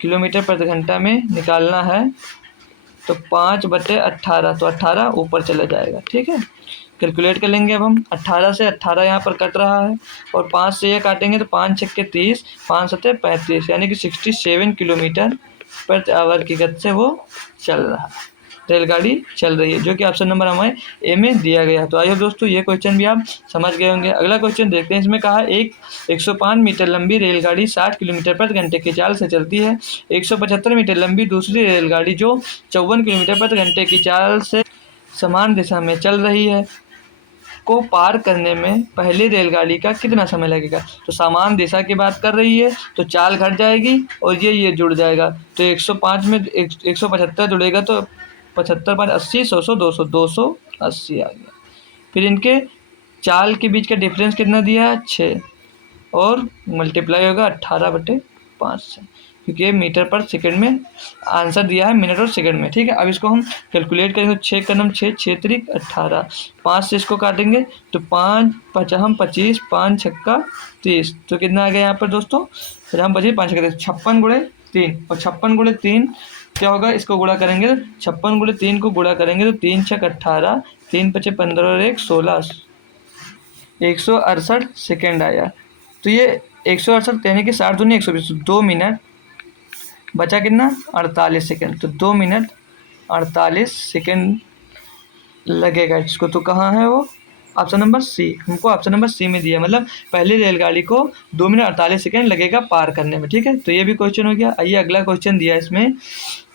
किलोमीटर प्रति घंटा में निकालना है, तो 5 बटे 18, तो 18 ऊपर चला जाएगा। ठीक है, कैलकुलेट कर लेंगे अब हम। 18 से 18 यहाँ पर कट रहा है, और 5 से ये काटेंगे तो 5 छक्के 30, 5 सत्ते 35, यानी कि 67 किलोमीटर प्रति आवर की गति से वो चल रहा है, रेलगाड़ी चल रही है, जो कि ऑप्शन नंबर हमें ए में दिया गया है। तो आइए दोस्तों, ये क्वेश्चन भी आप समझ गए होंगे। अगला क्वेश्चन देखते हैं। इसमें कहा एक 105 मीटर लंबी रेलगाड़ी 60 किलोमीटर प्रति घंटे की चाल से चलती है। 175 मीटर लंबी दूसरी रेलगाड़ी जो 54 किलोमीटर प्रति घंटे की चाल से समान दिशा में चल रही है को पार करने में पहली रेलगाड़ी का कितना समय लगेगा। तो समान दिशा की बात कर रही है, तो चाल घट जाएगी और ये जुड़ जाएगा, तो 105 में 175 जुड़ेगा, तो 75 5 80, 100 100 200 280 आ गया। फिर इनके चाल के बीच का डिफरेंस कितना दिया है, 6, और मल्टीप्लाई होगा 18/5 से, क्योंकि ये मीटर पर सेकंड में आंसर दिया है, मिनट और सेकंड में। ठीक है, अब इसको हम कैलकुलेट करेंगे। 6 का नम 6, 6 3 18, 5 से इसको काटेंगे तो 5 55 25, 5 छक्का 30, तो कितना आ गया यहाँ पर दोस्तों, फिर हम बचे 5 छक्का 56 गुणे 3, और 56 गुणे 3 क्या होगा, इसको गुणा करेंगे तो 56 गुणे 3 को गुणा करेंगे तो 3 छक 18, 3 पचे 15 और 1 16, 168 सेकेंड आया। तो ये 168 यानी कि 60 दूनी 120, 2 मिनट बचा कितना 48 सेकेंड, तो 2 मिनट 48 सेकेंड लगेगा इसको। तो कहाँ है वो, ऑप्शन नंबर सी, हमको ऑप्शन नंबर सी में दिया, मतलब पहली रेलगाड़ी को 2 मिनट 48 सेकेंड लगेगा पार करने में। ठीक है, तो ये भी क्वेश्चन हो गया। आइए अगला क्वेश्चन दिया इसमें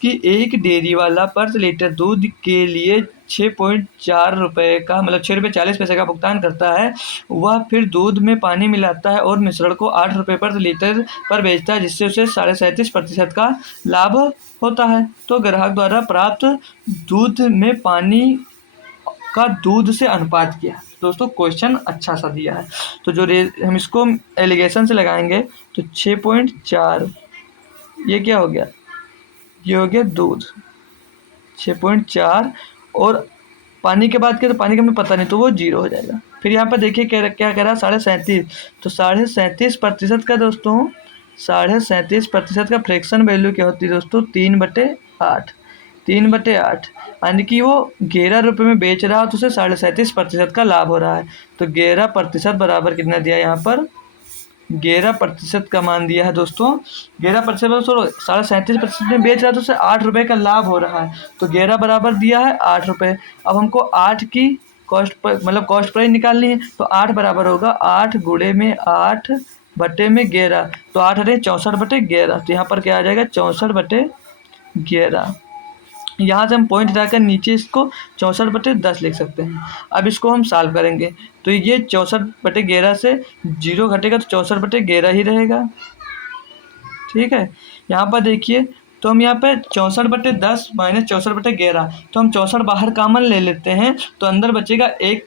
कि एक डेयरी वाला पर लीटर दूध के लिए 6.4 रुपये का, मतलब 6 रुपये 40 पैसे का भुगतान करता है। वह फिर दूध में पानी मिलाता है और मिश्रण को 8 रुपये पर लीटर पर बेचता है, जिससे उसे 37.5% का लाभ होता है। तो ग्राहक द्वारा प्राप्त दूध में पानी का दूध से अनुपात किया। दोस्तों क्वेश्चन अच्छा सा दिया है, तो जो हम इसको एलिगेशन से लगाएंगे तो 6.4, ये क्या हो गया, ये हो गया दूध 6.4, और पानी के बाद क्या, तो पानी का हमें पता नहीं, तो वो 0 हो जाएगा। फिर यहाँ पर देखिए क्या कह रहा है 37.5, तो 37.5% का दोस्तों 37.5% का फ्रैक्शन वैल्यू क्या होती है दोस्तों, 3/8, 3/8, यानी कि वो 11 रुपये में बेच रहा है, तो उसे 37.5% का लाभ हो रहा है। तो 11% बराबर कितना दिया यहाँ पर, 11% का मान दिया है दोस्तों। 11% दोस्तों 37.5% में बेच रहा है, तो उसे 8 रुपये का लाभ हो रहा है, तो 11 बराबर दिया है 8 रुपये। अब हमको 8 की कॉस्ट पर, मतलब कॉस्ट प्राइस निकालनी है, तो 8 बराबर होगा 8 गुणे में 8 बटे में 11, तो 8 अरे 64/11, तो यहाँ पर क्या आ जाएगा 64/11। यहाँ से हम पॉइंट हटाकर नीचे इसको 64/10 लिख सकते हैं। अब इसको हम सॉल्व करेंगे, तो ये 64/11 से 0 घटेगा, तो 64/11 ही रहेगा। ठीक है, यहाँ पर देखिए, तो हम यहाँ पे 64/10 माइनस 64/11, तो हम 64 बाहर कॉमन ले लेते हैं, तो अंदर बचेगा 1,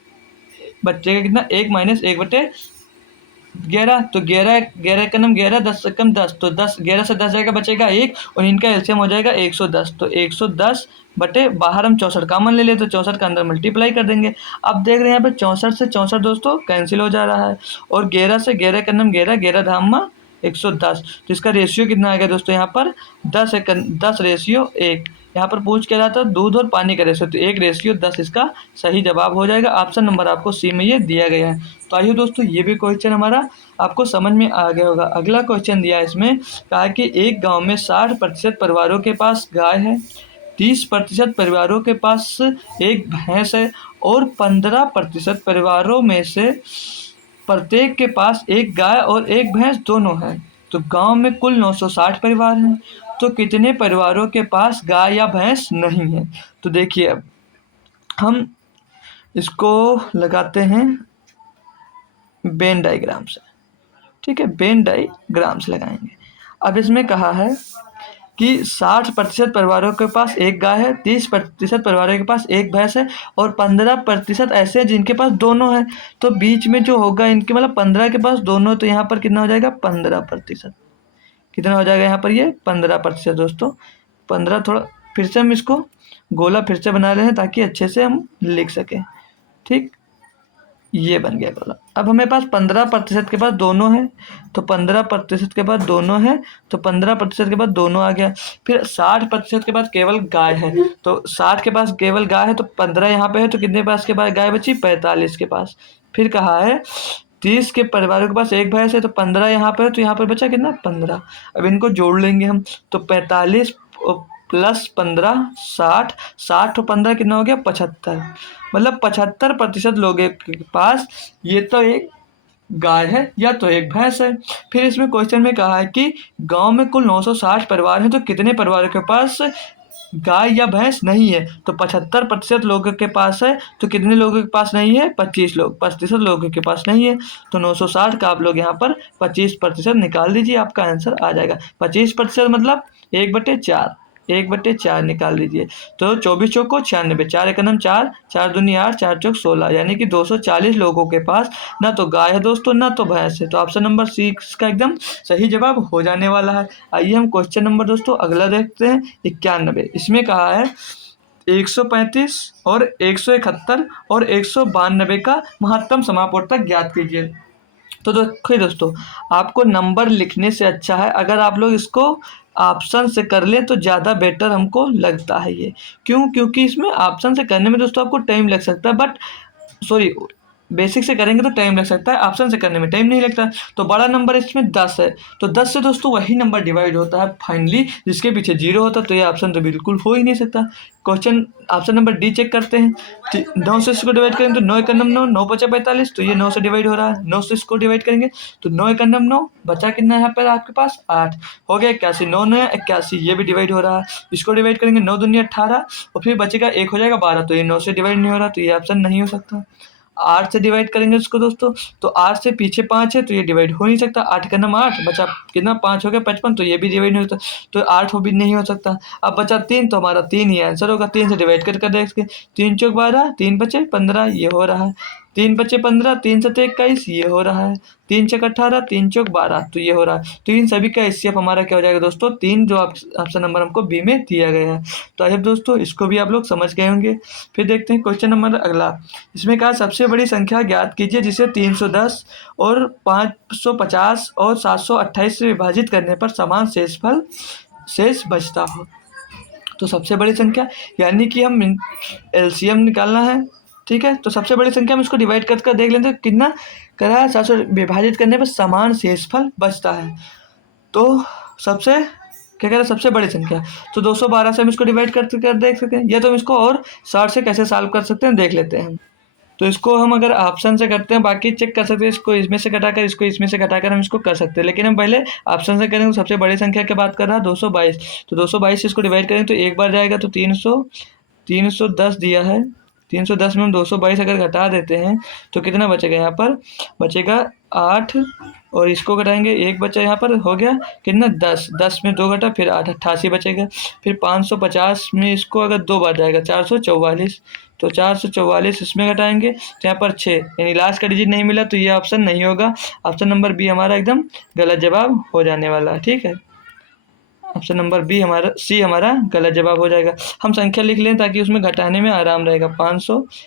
बचेगा कितना 1 माइनस 1/11, तो 11 का नाम 11, 10 से कम 10, तो 10, 11 से 10 जाएगा, बचेगा 1, और इनका एलसीएम हो जाएगा 110, तो 110 बटे बाहर हम 64 कॉमन ले लेते, तो 64 का अंदर मल्टीप्लाई कर देंगे। अब देख रहे हैं यहाँ पे 64 से 64 दोस्तों कैंसिल हो जा रहा है, और 11 से 11 का नाम 11, 11 धामा 110, तो इसका रेशियो कितना आएगा दोस्तों, यहाँ पर 10:1 यहाँ पर पूछ के रहा था दूध और पानी का रेशियो, तो 1:10 इसका सही जवाब हो जाएगा। ऑप्शन नंबर आपको सी में ये दिया गया है। तो आइए दोस्तों, ये भी क्वेश्चन हमारा आपको समझ में आ गया होगा। अगला क्वेश्चन दिया है इसमें, कहा कि एक गांव में 60% परिवारों के पास गाय है, 30% परिवारों के पास एक भैंस है, और 15% परिवारों में से प्रत्येक के पास एक गाय और एक भैंस दोनों हैं। तो गांव में कुल 960 परिवार हैं। तो कितने परिवारों के पास गाय या भैंस नहीं है? तो देखिए अब हम इसको लगाते हैं वेन डायग्राम से। ठीक है, वेन डायग्राम से लगाएंगे। अब इसमें कहा है कि 60% परिवारों के पास एक गाय है, 30% परिवारों के पास एक भैंस है और 15% ऐसे हैं जिनके पास दोनों है। तो बीच में जो होगा इनके मतलब 15 के पास दोनों, तो यहाँ पर कितना हो जाएगा 15%। कितना हो जाएगा यहाँ पर ये 15% दोस्तों। 15 थोड़ा फिर से हम इसको गोला फिर से बना रहे हैं ताकि अच्छे से हम लिख सकें। ठीक, ये बन गया गोला। अब हमें पास 15% के पास दोनों है, तो 15% के पास दोनों है, तो 15% के पास दोनों आ गया। फिर 60% के पास केवल गाय है, तो 60 के पास केवल गाय है, तो 15 यहाँ पे है, तो कितने पास के पास गाय बची 45 के पास। फिर कहा है 30 के परिवारों के पास एक भैंस है, तो 15 यहाँ पे है, तो यहाँ पर बचा कितना 15। अब इनको जोड़ लेंगे हम, तो 45 प्लस 15 60, 60 और 15 कितना हो गया 75। मतलब 75% लोगों के पास ये तो एक गाय है या तो एक भैंस है। फिर इसमें क्वेश्चन में कहा है कि गांव में कुल 960 परिवार हैं, तो कितने परिवारों के पास गाय या भैंस नहीं है? तो 75% लोगों के पास है, तो कितने लोगों के पास नहीं है 25% लोगों के पास नहीं है। तो 960 का आप लोग यहाँ पर 25% निकाल दीजिए, आपका आंसर आ जाएगा। 25% मतलब 1/4, 1/4 निकाल लीजिए। तो 24 चौको 96, 4 एक नम 4, 4 दूनी 8, 4 चौक 16, यानी कि 240 लोगों के पास ना तो गाय है दोस्तों ना तो भैंस है। तो ऑप्शन नंबर सी का एकदम सही जवाब हो जाने वाला है। आइए हम क्वेश्चन नंबर दोस्तों अगला देखते हैं 91। इसमें कहा है 135 और 171 और 192 का महत्तम समापवर्तक ज्ञात कीजिए। तो देखिए दोस्तों, आपको नंबर लिखने से अच्छा है अगर आप लोग इसको ऑप्शन से कर लें तो ज़्यादा बेटर हमको लगता है ये। क्यों? क्योंकि इसमें ऑप्शन से करने में दोस्तों आपको टाइम लग सकता है, बट सॉरी बेसिक से करेंगे तो टाइम लग सकता है, ऑप्शन से करने में टाइम नहीं लगता। तो बड़ा नंबर इसमें 10 है, तो 10 से दोस्तों वही नंबर डिवाइड होता है फाइनली जिसके पीछे 0 होता है, तो ये ऑप्शन तो बिल्कुल हो ही नहीं सकता। Question option number D check करते हैं। 9 से इसको डिवाइड करेंगे तो 9 एक 9, 9 बचा 45, तो ये 9 से डिवाइड हो रहा है। 9 से इसको डिवाइड करेंगे तो 9 एक 9, बचा कितना यहाँ पर आपके पास 8, हो गया 81, 9 9 81, ये भी डिवाइड हो रहा है। इसको डिवाइड करेंगे 9 दूनी 18 और फिर बचेगा 1 हो जाएगा 12, तो ये 9 से डिवाइड नहीं हो रहा, तो ये ऑप्शन नहीं हो सकता। 8 से डिवाइड करेंगे इसको दोस्तों, तो 8 से पीछे 5 है, तो ये डिवाइड हो नहीं सकता। 8 का नाम 8 बचा कितना 5 हो गया 55, तो ये भी डिवाइड नहीं होता, तो 8 हो भी नहीं हो सकता। अब बचा 3, तो हमारा 3 ही आंसर होगा। 3 से डिवाइड कर देखेंगे, 3 चौक 12, 3 बचे 15, ये हो रहा है। 3 बचे 15, 3 7 21, ये हो रहा है। 3 चौक 18, 3 चौक 12, तो ये हो रहा है। तो इन सभी का एचसीएफ हमारा क्या हो जाएगा दोस्तों 3, जो ऑप्शन नंबर हमको बी में दिया गया है। तो आई होप दोस्तों इसको भी आप लोग समझ गए होंगे। फिर देखते हैं क्वेश्चन नंबर अगला। इसमें कहा सबसे बड़ी संख्या ज्ञात कीजिए जिसे 310 और 550 और 728 से विभाजित करने पर समान शेष बचता हो। तो सबसे बड़ी संख्या यानी कि हम एलसीएम निकालना है। ठीक है, तो सबसे बड़ी संख्या में इसको डिवाइड कर देख लेते हैं कितना करा है। 700 विभाजित करने पर समान शेषफल बचता है। तो सबसे क्या कह रहे हैं सबसे बड़ी संख्या, तो 212 से हम इसको डिवाइड कर देख सकते हैं, या तो हम इसको और 60 से कैसे सॉल्व कर सकते हैं देख लेते हैं। तो इसको हम अगर ऑप्शन से करते हैं, बाकी चेक कर सकते हैं, इसको इसमें से घटाकर इसको इसमें से घटाकर हम इसको कर सकते हैं, लेकिन हम पहले ऑप्शन से करेंगे। सबसे बड़ी संख्या की बात कर रहा है 222, तो 222 से इसको डिवाइड करेंगे तो एक बार जाएगा, तो 310 दिया है। 310 में हम 222 अगर घटा देते हैं तो कितना बचेगा, यहाँ पर बचेगा 8 और इसको घटाएंगे 1 बचा, यहाँ पर हो गया कितना 10, 10 में 2 घटा फिर 8, 88 बचेगा। फिर 550 में इसको अगर 2 बार जाएगा 444, तो 444 इसमें घटाएंगे तो यहाँ पर 6, यानी लास्ट का डिजिट नहीं मिला, तो ये ऑप्शन नहीं होगा। ऑप्शन नंबर बी हमारा एकदम गलत जवाब हो जाने वाला है। ठीक है, ऑप्शन नंबर बी हमारा सी हमारा गलत जवाब हो जाएगा। हम संख्या लिख लें ताकि उसमें घटाने में आराम रहेगा।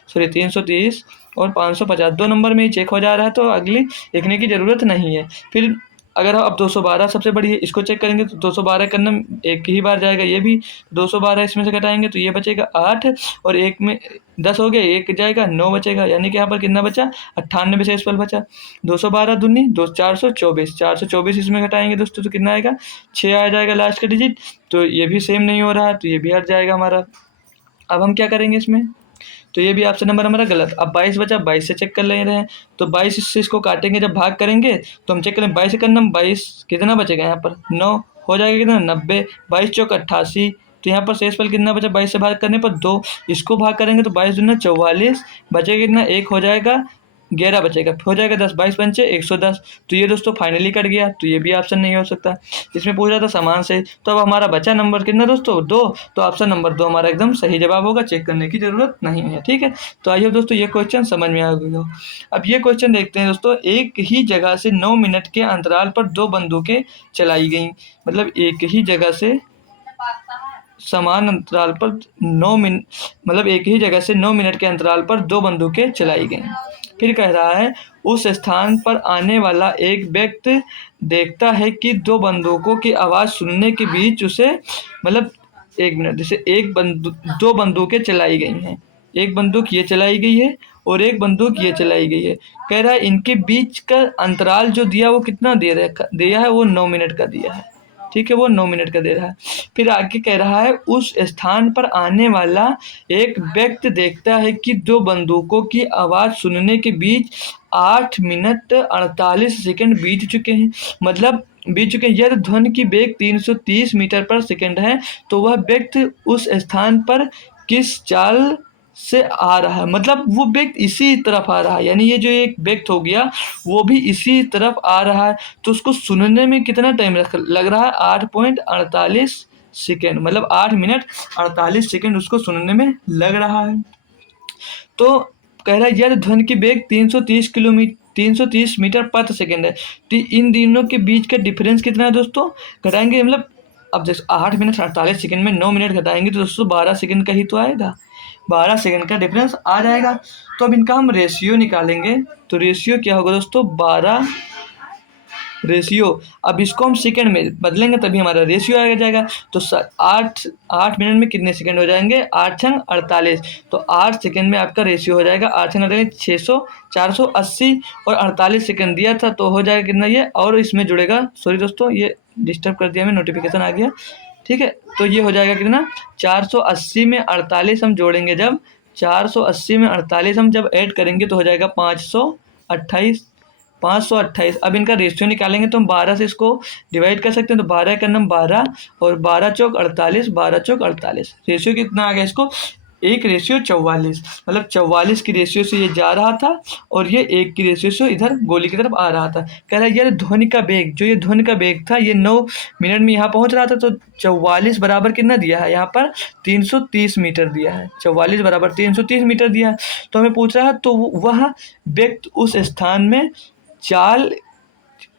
330 और 550 दो नंबर में ही चेक हो जा रहा है, तो अगली लिखने की ज़रूरत नहीं है। फिर अगर अब 212 सबसे बड़ी है, इसको चेक करेंगे तो 212 करना एक ही बार जाएगा, ये भी 212 इसमें से घटाएंगे तो ये बचेगा 8 और 1 में 10 हो गया, 1 जाएगा 9 बचेगा, यानी कि यहाँ पर कितना बचा 98 शेषफल बचा। 212 दूनी 424, 424 इसमें घटाएंगे दोस्तों तो कितना आएगा 6 आ जाएगा लास्ट का डिजिट, तो ये भी सेम नहीं हो रहा है, तो ये भी हट जाएगा हमारा। अब हम क्या करेंगे इसमें, तो ये भी ऑप्शन नंबर हमारा गलत। अब 22 बचा, 22 से चेक कर ले रहे हैं, तो 22 से इसको काटेंगे, जब भाग करेंगे तो हम चेक करें 22 से करना, 22 कितना बचेगा यहाँ पर 9 हो जाएगा कितना 90, 22 चौक 88, तो यहाँ पर शेषफल कितना बचा 22 से भाग करने पर 2, इसको भाग करेंगे तो 22 दूना 44, बचेगा कितना 1 हो जाएगा 11 बचेगा, हो जाएगा 10, 22 पंचे 110। तो ये दोस्तों फाइनली कट गया, तो ये भी ऑप्शन नहीं हो सकता। इसमें पूछ रहा था समान से, तो अब हमारा बचा नंबर कितना दोस्तों 2, तो ऑप्शन नंबर 2 हमारा एकदम सही जवाब होगा, चेक करने की जरूरत नहीं है। ठीक है, तो आइए दोस्तों ये क्वेश्चन समझ में आ गया। अब ये क्वेश्चन देखते हैं दोस्तों, एक ही जगह से 9 मिनट के अंतराल पर 2 बंदूकें चलाई गई, मतलब एक ही जगह से समान अंतराल पर 9 मिनट, मतलब एक ही जगह से 9 मिनट के अंतराल पर 2 बंदूकें चलाई गई। फिर कह रहा है उस स्थान पर आने वाला एक व्यक्ति देखता है कि 2 बंदूकों की आवाज़ सुनने के बीच उसे, मतलब 1 मिनट, जैसे 2 बंदूकें चलाई गई हैं, एक बंदूक ये चलाई गई है और एक बंदूक ये चलाई गई है। कह रहा है इनके बीच का अंतराल जो दिया वो कितना दिया है, वो 9 मिनट का दिया है। ठीक है, वो 9 मिनट का दे रहा है। फिर आगे कह रहा है उस स्थान पर आने वाला एक व्यक्ति देखता है कि 2 बंदूकों की आवाज़ सुनने के बीच 8 मिनट 48 सेकंड बीत चुके हैं, मतलब बीत चुके हैं। यदि ध्वनि की वेग 330 मीटर पर सेकंड है तो वह व्यक्ति उस स्थान पर किस चाल से आ रहा है, मतलब वो व्यक्ति इसी तरफ आ रहा है, यानी ये जो एक व्यक्ति हो गया वो भी इसी तरफ आ रहा है, तो उसको सुनने में कितना टाइम लग रहा है 8.48 सेकेंड, मतलब 8 मिनट 48 सेकेंड उसको सुनने में लग रहा है। तो कह रहा है यदि ध्वनि की वेग 330 मीटर प्रति सेकेंड है, तो इन दोनों के बीच का डिफरेंस कितना है दोस्तों, घटाएंगे, मतलब अब जैसे 8 मिनट 48 सेकेंड में 9 मिनट घटाएंगे तो दोस्तों 12 सेकेंड का ही तो आएगा, 12 सेकेंड का डिफरेंस आ जाएगा। तो अब इनका हम रेशियो निकालेंगे, तो रेशियो क्या होगा दोस्तों 12 रेशियो, अब इसको हम सेकंड में बदलेंगे तभी हमारा रेशियो आ जाएगा। तो 8 मिनट में कितने सेकंड हो जाएंगे 8 छंग 48, तो 8 सेकंड में आपका रेशियो हो जाएगा 8 छंग 48 600 480 और 48 सेकंड दिया था तो हो जाएगा कितना ये, और इसमें जुड़ेगा, सॉरी दोस्तों ये डिस्टर्ब कर दिया, हमें नोटिफिकेशन आ गया। ठीक है, तो ये हो जाएगा कितना 480 में 48 हम जोड़ेंगे, जब 480 में 48 हम जब ऐड करेंगे तो हो जाएगा 528। अब इनका रेशियो निकालेंगे तो हम 12 से इसको डिवाइड कर सकते हैं, तो 12 का नाम 12 और 12 चौक 48, 12 चौक 48, रेशियो कितना आ गया इसको 1 रेशियो 44, मतलब 44 की रेशियो से ये जा रहा था और ये 1 की रेशियो से इधर गोली की तरफ आ रहा था। कह रहा है यार ध्वनि का वेग, जो ये ध्वनि का वेग था ये 9 मिनट में यहाँ पहुँच रहा था, तो 44 बराबर कितना दिया है यहाँ पर 330 मीटर दिया है, 44 बराबर 330 मीटर दिया है। तो हमें पूछ रहा है तो वह व्यक्ति उस स्थान में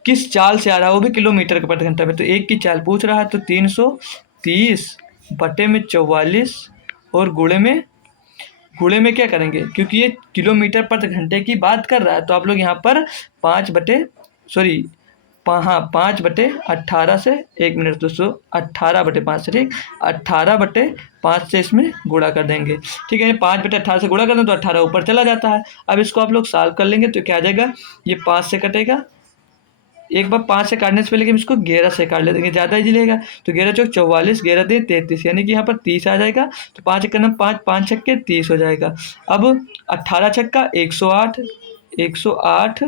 किस चाल से आ रहा है, वो भी किलोमीटर के प्रति घंटा में, तो 1 की चाल पूछ रहा है, तो 330 बटे में 44 और गुणे में क्या करेंगे, क्योंकि ये किलोमीटर प्रति घंटे की बात कर रहा है, तो आप लोग यहाँ पर 5 बटे 18 से 1 मिनट दोस्तों 18 बटे 5 से, ठीक 18 बटे 5 से इसमें गुणा कर देंगे। ठीक है, 5 बटे 18 से गुणा कर दें तो 18 ऊपर चला जाता है। अब इसको आप लोग सॉल्व कर लेंगे तो क्या आ जाएगा, ये 5 से कटेगा, एक बार 5 से काटने से पहले हम इसको 11 से काट लेते हैं, ज़्यादा इजी रहेगा, तो 11 चौक 44, 11 दे 33, यानी कि यहाँ पर 30 आ जाएगा, तो 5 का नाम 5, 5 छक्के 30 हो जाएगा। अब 18 छक्का 108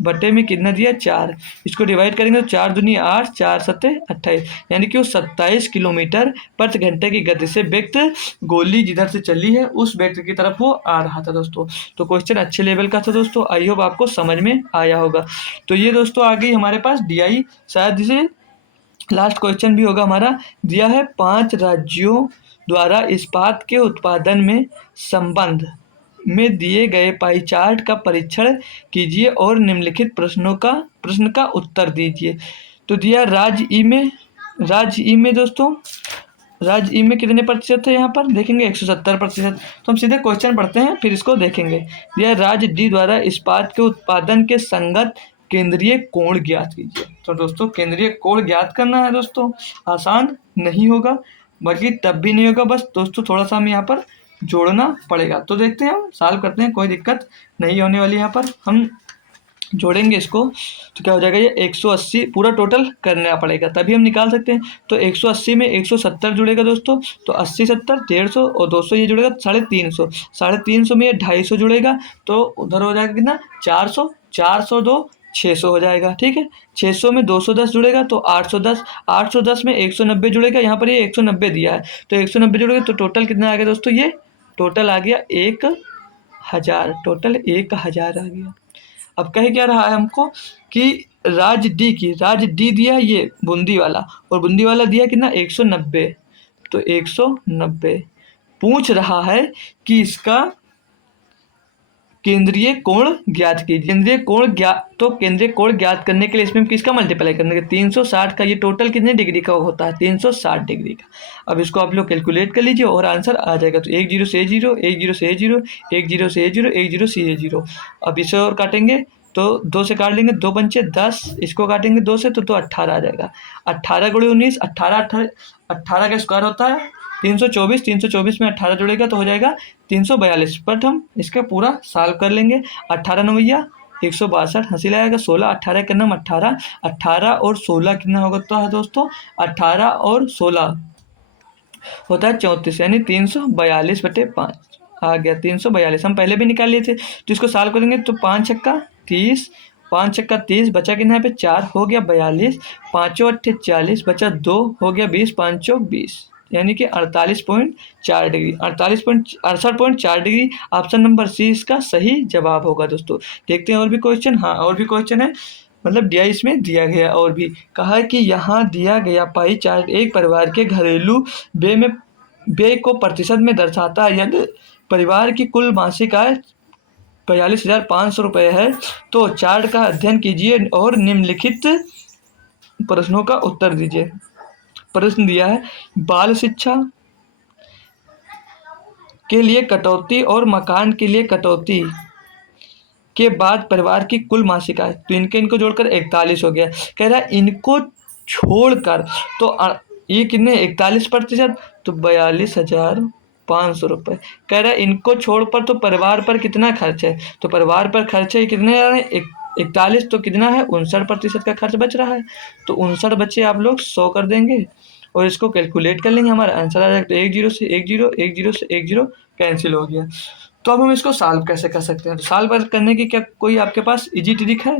बटे में कितना दिया 4, इसको डिवाइड करेंगे तो 4 दूनी 8, 4 सत्ते 28, यानी कि वो 27 किलोमीटर प्रति घंटे की गति से व्यक्ति गोली जिधर से चली है उस व्यक्ति की तरफ वो आ रहा था दोस्तों। तो क्वेश्चन अच्छे लेवल का था दोस्तों, आई होप आपको समझ में आया होगा। तो ये दोस्तों आ गई हमारे पास DI, शायद इसे लास्ट क्वेश्चन भी होगा हमारा। दिया है 5 राज्यों द्वारा इस्पात के उत्पादन में संबंध में दिए गए पाई चार्ट का परीक्षण कीजिए और निम्नलिखित प्रश्न का उत्तर दीजिए। तो दिया राज्य ई में दोस्तों, राज्य ई में कितने प्रतिशत है, यहाँ पर देखेंगे 170%। तो हम सीधे क्वेश्चन पढ़ते हैं फिर इसको देखेंगे। दिया राज्य डी द्वारा इस्पात के उत्पादन के संगत केंद्रीय कोण ज्ञात कीजिए। तो दोस्तों केंद्रीय कोण ज्ञात करना है दोस्तों, आसान नहीं होगा, बल्कि तब भी नहीं होगा, बस दोस्तों थोड़ा सा हमें यहाँ पर जोड़ना पड़ेगा। तो देखते हैं हम सॉल्व करते हैं, कोई दिक्कत नहीं होने वाली। यहाँ पर हम जोड़ेंगे इसको तो क्या हो जाएगा, ये 180 पूरा टोटल करना पड़ेगा तभी हम निकाल सकते हैं। तो 180 में 170 जुड़ेगा दोस्तों, तो 80 70 150 और 200 ये जुड़ेगा 350, 350 में ये 250 जुड़ेगा, तो उधर हो जाएगा कितना 400, 402 600 हो जाएगा। ठीक है, 600 में 210 जुड़ेगा तो 810, 810 में 190 जुड़ेगा, यहाँ पर ये 190 दिया है तो 190 जुड़ेगा तो टोटल कितना आ गया दोस्तों, ये टोटल आ गया 1000, टोटल 1000 आ गया। अब कह क्या रहा है हमको कि राज्य डी दिया है ये बूंदी वाला, और बूंदी वाला दिया कितना 190, तो 190 पूछ रहा है कि इसका केंद्रीय कोण ज्ञात कीजिए। केंद्रीय कोण ज्ञात करने के लिए इसमें किसका मल्टीप्लाई करने का 360 का, ये टोटल कितने डिग्री का होता है 360 डिग्री का। अब इसको आप लोग कैलकुलेट कर लीजिए और आंसर आ जाएगा। तो 1 0 से 0, 1 0 से 0, 1 0 से 0, 1 0 से 0। अब इसे और काटेंगे तो 2 से काट लेंगे, 2 पंचे 10, इसको काटेंगे 2 से तो 18 आ जाएगा। 18 गुणे 19, 18 का स्क्वायर होता है 324, 324 में 18 जुड़ेगा तो हो जाएगा 342। बट हम इसका पूरा सॉल्व कर लेंगे। 18 नवैया 162, हंसी लगाएगा 16, 18 का नाम 18, 18 और 16 कितना होता है दोस्तों, 18 और 16 होता है 34, यानी 342/5 आ गया 342। हम पहले भी निकाल लिए थे तो इसको सॉल्व करेंगे तो 5 छक्का 30, 5 छक्का 30, बचा कितना यहाँ पे 4 हो गया 42, 5 8 40, बचा 2 हो गया 20, 5 20, यानी कि 48.4 degree, 68.4 degree. Option number C इसका सही जवाब होगा दोस्तों। देखते हैं और भी क्वेश्चन। हाँ, और भी क्वेश्चन है, मतलब दिया इसमें दिया गया और भी कहा है कि यहाँ दिया गया पाई चार्ट एक परिवार के घरेलू व्यय को प्रतिशत में दर्शाता है। यदि परिवार की कुल मासिक आय 42,500 रुपये है तो चार्ट का अध्ययन कीजिए और निम्नलिखित प्रश्नों का उत्तर दीजिए। प्रश्न दिया है, बाल शिक्षा के लिए कटौती और मकान के लिए कटौती के बाद परिवार की कुल मासिक आय, तो इनको जोड़कर 41 हो गया। कह रहा है इनको छोड़कर तो ये कितने 41%, तो 42,500 रुपये। कह रहा है इनको छोड़कर तो परिवार पर कितना खर्च है, तो परिवार पर खर्च है कितने आ रहे हैं 41, तो कितना है 59% का खर्च बच रहा है। तो 59 बच्चे आप लोग 100 कर देंगे और इसको कैलकुलेट कर लेंगे, हमारा आंसर आ जाएगा। तो 1 0 से 1 0, 1 0 से 1 0 कैंसिल हो गया। तो अब हम इसको सॉल्व कैसे कर सकते हैं, तो सॉल्व करने की क्या कोई आपके पास इजी ट्रिक है,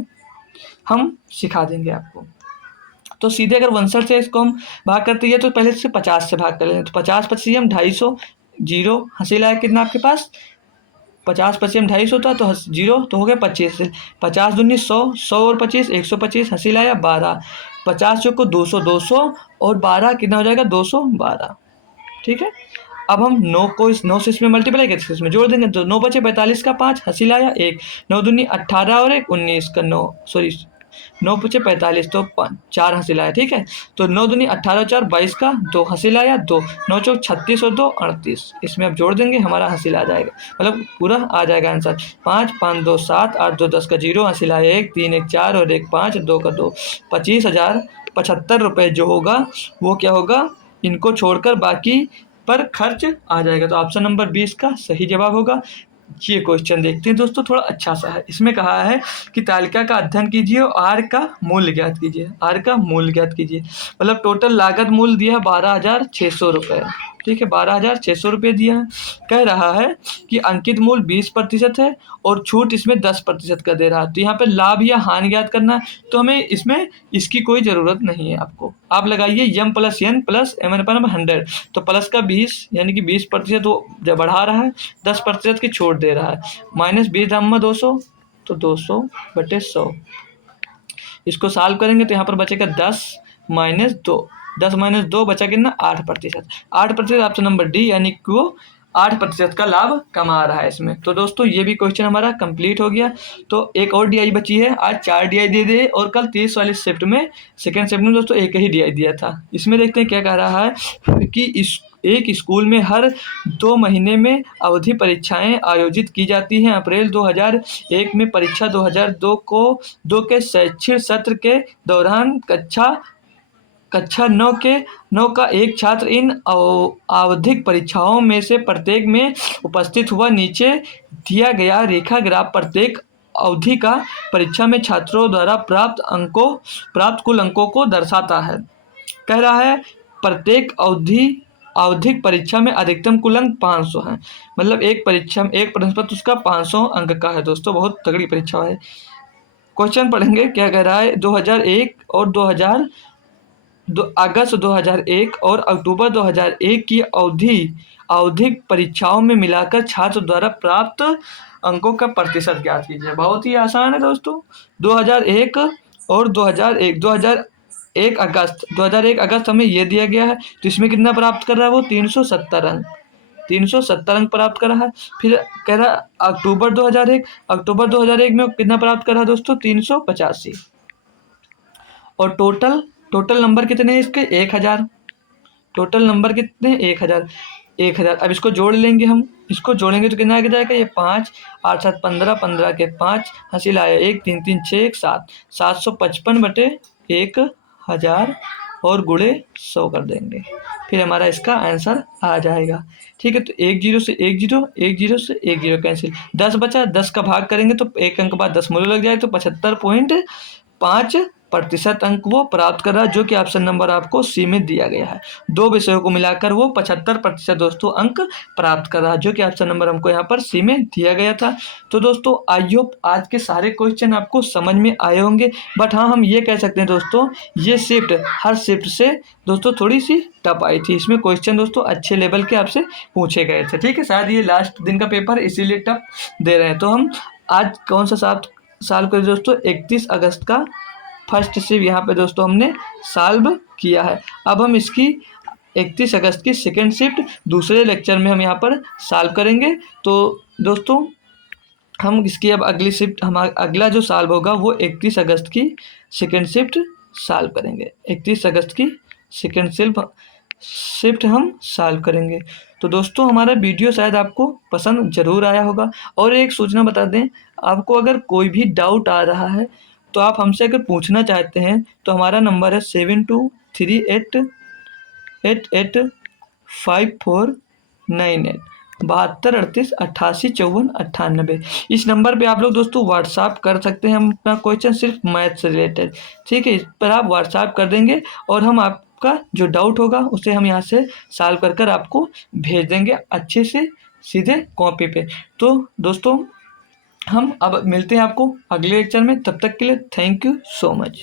हम सिखा देंगे आपको। तो सीधे अगर 61 से इसको हम भाग करते हैं तो पहले से 50 से भाग कर लेंगे, तो 50 पच्चीस हम 250, जीरो हंसी लाया कितना आपके पास 50 पच्चीस हम 250 होता तो जीरो तो हो गया 25 से 50 दूनी 100, 100 और 25 125, हंसी लाया 12, 50 चौको 200, 200 और 12 कितना हो जाएगा 212। ठीक है, अब हम 9 से इसमें मल्टीप्लाई करके इसमें जोड़ देंगे तो 9 बचे 45 का 5, हंसी लाया 1, 9 दूनी 18 और 1 19 का 9, सॉरी 9 बचे 45 तो 4 हंसी लाया। ठीक है, तो 9 दूनी 18 4 22 का 2 हंसी लाया 2, 9 चौक 36 और 2 38, इसमें अब जोड़ देंगे हमारा हंसी ला जाएगा, मतलब पूरा आ जाएगा आंसर। 5 5 2 7 8 2 10 का 0, हंसी लाया 1 3 1 4 और 1 5 2 का 2, 25,075 रुपये जो होगा वो क्या होगा, इनको छोड़कर बाकी पर खर्च आ जाएगा। तो ऑप्शन नंबर 20 का सही जवाब होगा। ये क्वेश्चन देखते हैं दोस्तों, थोड़ा अच्छा सा है। इसमें कहा है कि तालिका का अध्ययन कीजिए और आर का मूल्य ज्ञात कीजिए। आर का मूल्य ज्ञात कीजिए मतलब टोटल लागत मूल्य दिया है 12,600 रुपये। ठीक है, 12,600 रुपये दिया है। कह रहा है कि अंकित मूल्य 20% है और छूट इसमें 10% का दे रहा है। तो यहाँ पे लाभ या हानि ज्ञात करना है, तो हमें इसमें इसकी कोई ज़रूरत नहीं है। आपको आप लगाइए यम प्लस एन प्लस M/100, तो प्लस का 20 यानी कि 20% वो जब बढ़ा रहा है 10% की छूट दे रहा है, माइनस 20 दाम 200 तो 200/100। इसको सॉल्व करेंगे तो यहाँ पर बचेगा 10 माइनस 2, 10 माइनस 2 बचा कितना 8%। 8% ऑप्शन नंबर डी, यानी कि वो 8% का लाभ कमा रहा है इसमें। तो दोस्तों ये भी क्वेश्चन हमारा कंप्लीट हो गया। तो एक और DI बची है, आज 4 DI दे दे और कल 30 वाली शिफ्ट में सेकेंड शिफ्ट में दोस्तों एक ही DI दिया था। इसमें देखते हैं क्या कह रहा है कि एक स्कूल में हर 2 महीने में अवधि परीक्षाएं आयोजित की जाती हैं। अप्रैल 2001 में परीक्षा 2002 के शैक्षणिक सत्र के दौरान कक्षा 9 का एक छात्र इन आवधिक परीक्षाओं में से प्रत्येक में उपस्थित हुआ। नीचे दिया गया रेखा ग्राफ प्रत्येक अवधि का परीक्षा में छात्रों द्वारा प्राप्त कुल अंकों को दर्शाता है। कह रहा है प्रत्येक आवधिक परीक्षा में अधिकतम कुल अंक 500 हैं। मतलब एक परीक्षा में एक प्रश्न पत्र उसका 500 अंक का है दोस्तों, बहुत तगड़ी परीक्षा है। क्वेश्चन पढ़ेंगे क्या कह रहा है। 2001 और अगस्त 2001 और अक्टूबर 2001 की आवधिक परीक्षाओं में मिलाकर छात्र द्वारा प्राप्त अंकों का प्रतिशत ज्ञात कीजिए। बहुत ही आसान है दोस्तों। 2001 और 2001 अगस्त हमें ये दिया गया है, तो इसमें कितना प्राप्त कर रहा है वो 370 अंक 370 अंक प्राप्त कर रहा है। फिर कह रहा है अक्टूबर 2001 में कितना प्राप्त कर रहा है दोस्तों 385। और टोटल नंबर कितने हैं इसके 1000। टोटल नंबर कितने 1000। अब इसको जोड़ लेंगे, हम इसको जोड़ेंगे तो कितना आ जाएगा ये 5 8 7 15 15 के 5 हासिल आया 1 3 3 6 1 7 755 बटे 1000 और गुणे 100 कर देंगे, फिर हमारा इसका आंसर आ जाएगा। ठीक है, तो 1 0 से 1 0 1 0 से 1 0 कैंसिल, 10 बचा, 10 का भाग करेंगे तो एक अंक बाद 10 मूल्य लग जाए, तो 75.5% अंक वो प्राप्त कर रहा है, जो कि ऑप्शन नंबर आपको सी में दिया गया है। दो विषयों को मिलाकर वो 75% दोस्तों अंक प्राप्त कर रहा है, जो कि ऑप्शन नंबर हमको यहाँ पर सी में दिया गया था। तो दोस्तों आई होप आज के सारे क्वेश्चन आपको समझ में आए होंगे। बट हाँ, हम ये कह सकते हैं दोस्तों, ये शिफ्ट हर शिफ्ट से दोस्तों थोड़ी सी टफ आई थी। इसमें क्वेश्चन दोस्तों अच्छे लेवल के आपसे पूछे गए थे। ठीक है, शायद ये लास्ट दिन का पेपर इसीलिए टफ दे रहे हैं। तो हम आज कौन सा सॉल्व करें दोस्तों 31 अगस्त का फर्स्ट शिफ्ट यहाँ पे दोस्तों हमने सॉल्व किया है। अब हम इसकी 31 अगस्त की सेकेंड शिफ्ट दूसरे लेक्चर में हम यहाँ पर सॉल्व करेंगे। तो दोस्तों हम इसकी अब अगली शिफ्ट अगला जो सॉल्व होगा वो 31 अगस्त की सेकेंड शिफ्ट सॉल्व करेंगे। 31 अगस्त की सेकेंड शिफ्ट हम सॉल्व करेंगे। तो दोस्तों हमारा वीडियो शायद आपको पसंद ज़रूर आया होगा। और एक सूचना बता दें, आपको अगर कोई भी डाउट आ रहा है तो आप हमसे अगर पूछना चाहते हैं तो हमारा नंबर है 7238885498 7238885498। इस नंबर पे आप लोग दोस्तों व्हाट्सएप कर सकते हैं हम अपना क्वेश्चन सिर्फ मैथ से रिलेटेड। ठीक है, इस पर आप व्हाट्सएप कर देंगे और हम आपका जो डाउट होगा उसे हम यहाँ से सॉल्व कर आपको भेज देंगे अच्छे से सीधे कॉपी पे। तो दोस्तों हम अब मिलते हैं आपको अगले लेक्चर में, तब तक के लिए थैंक यू सो मच।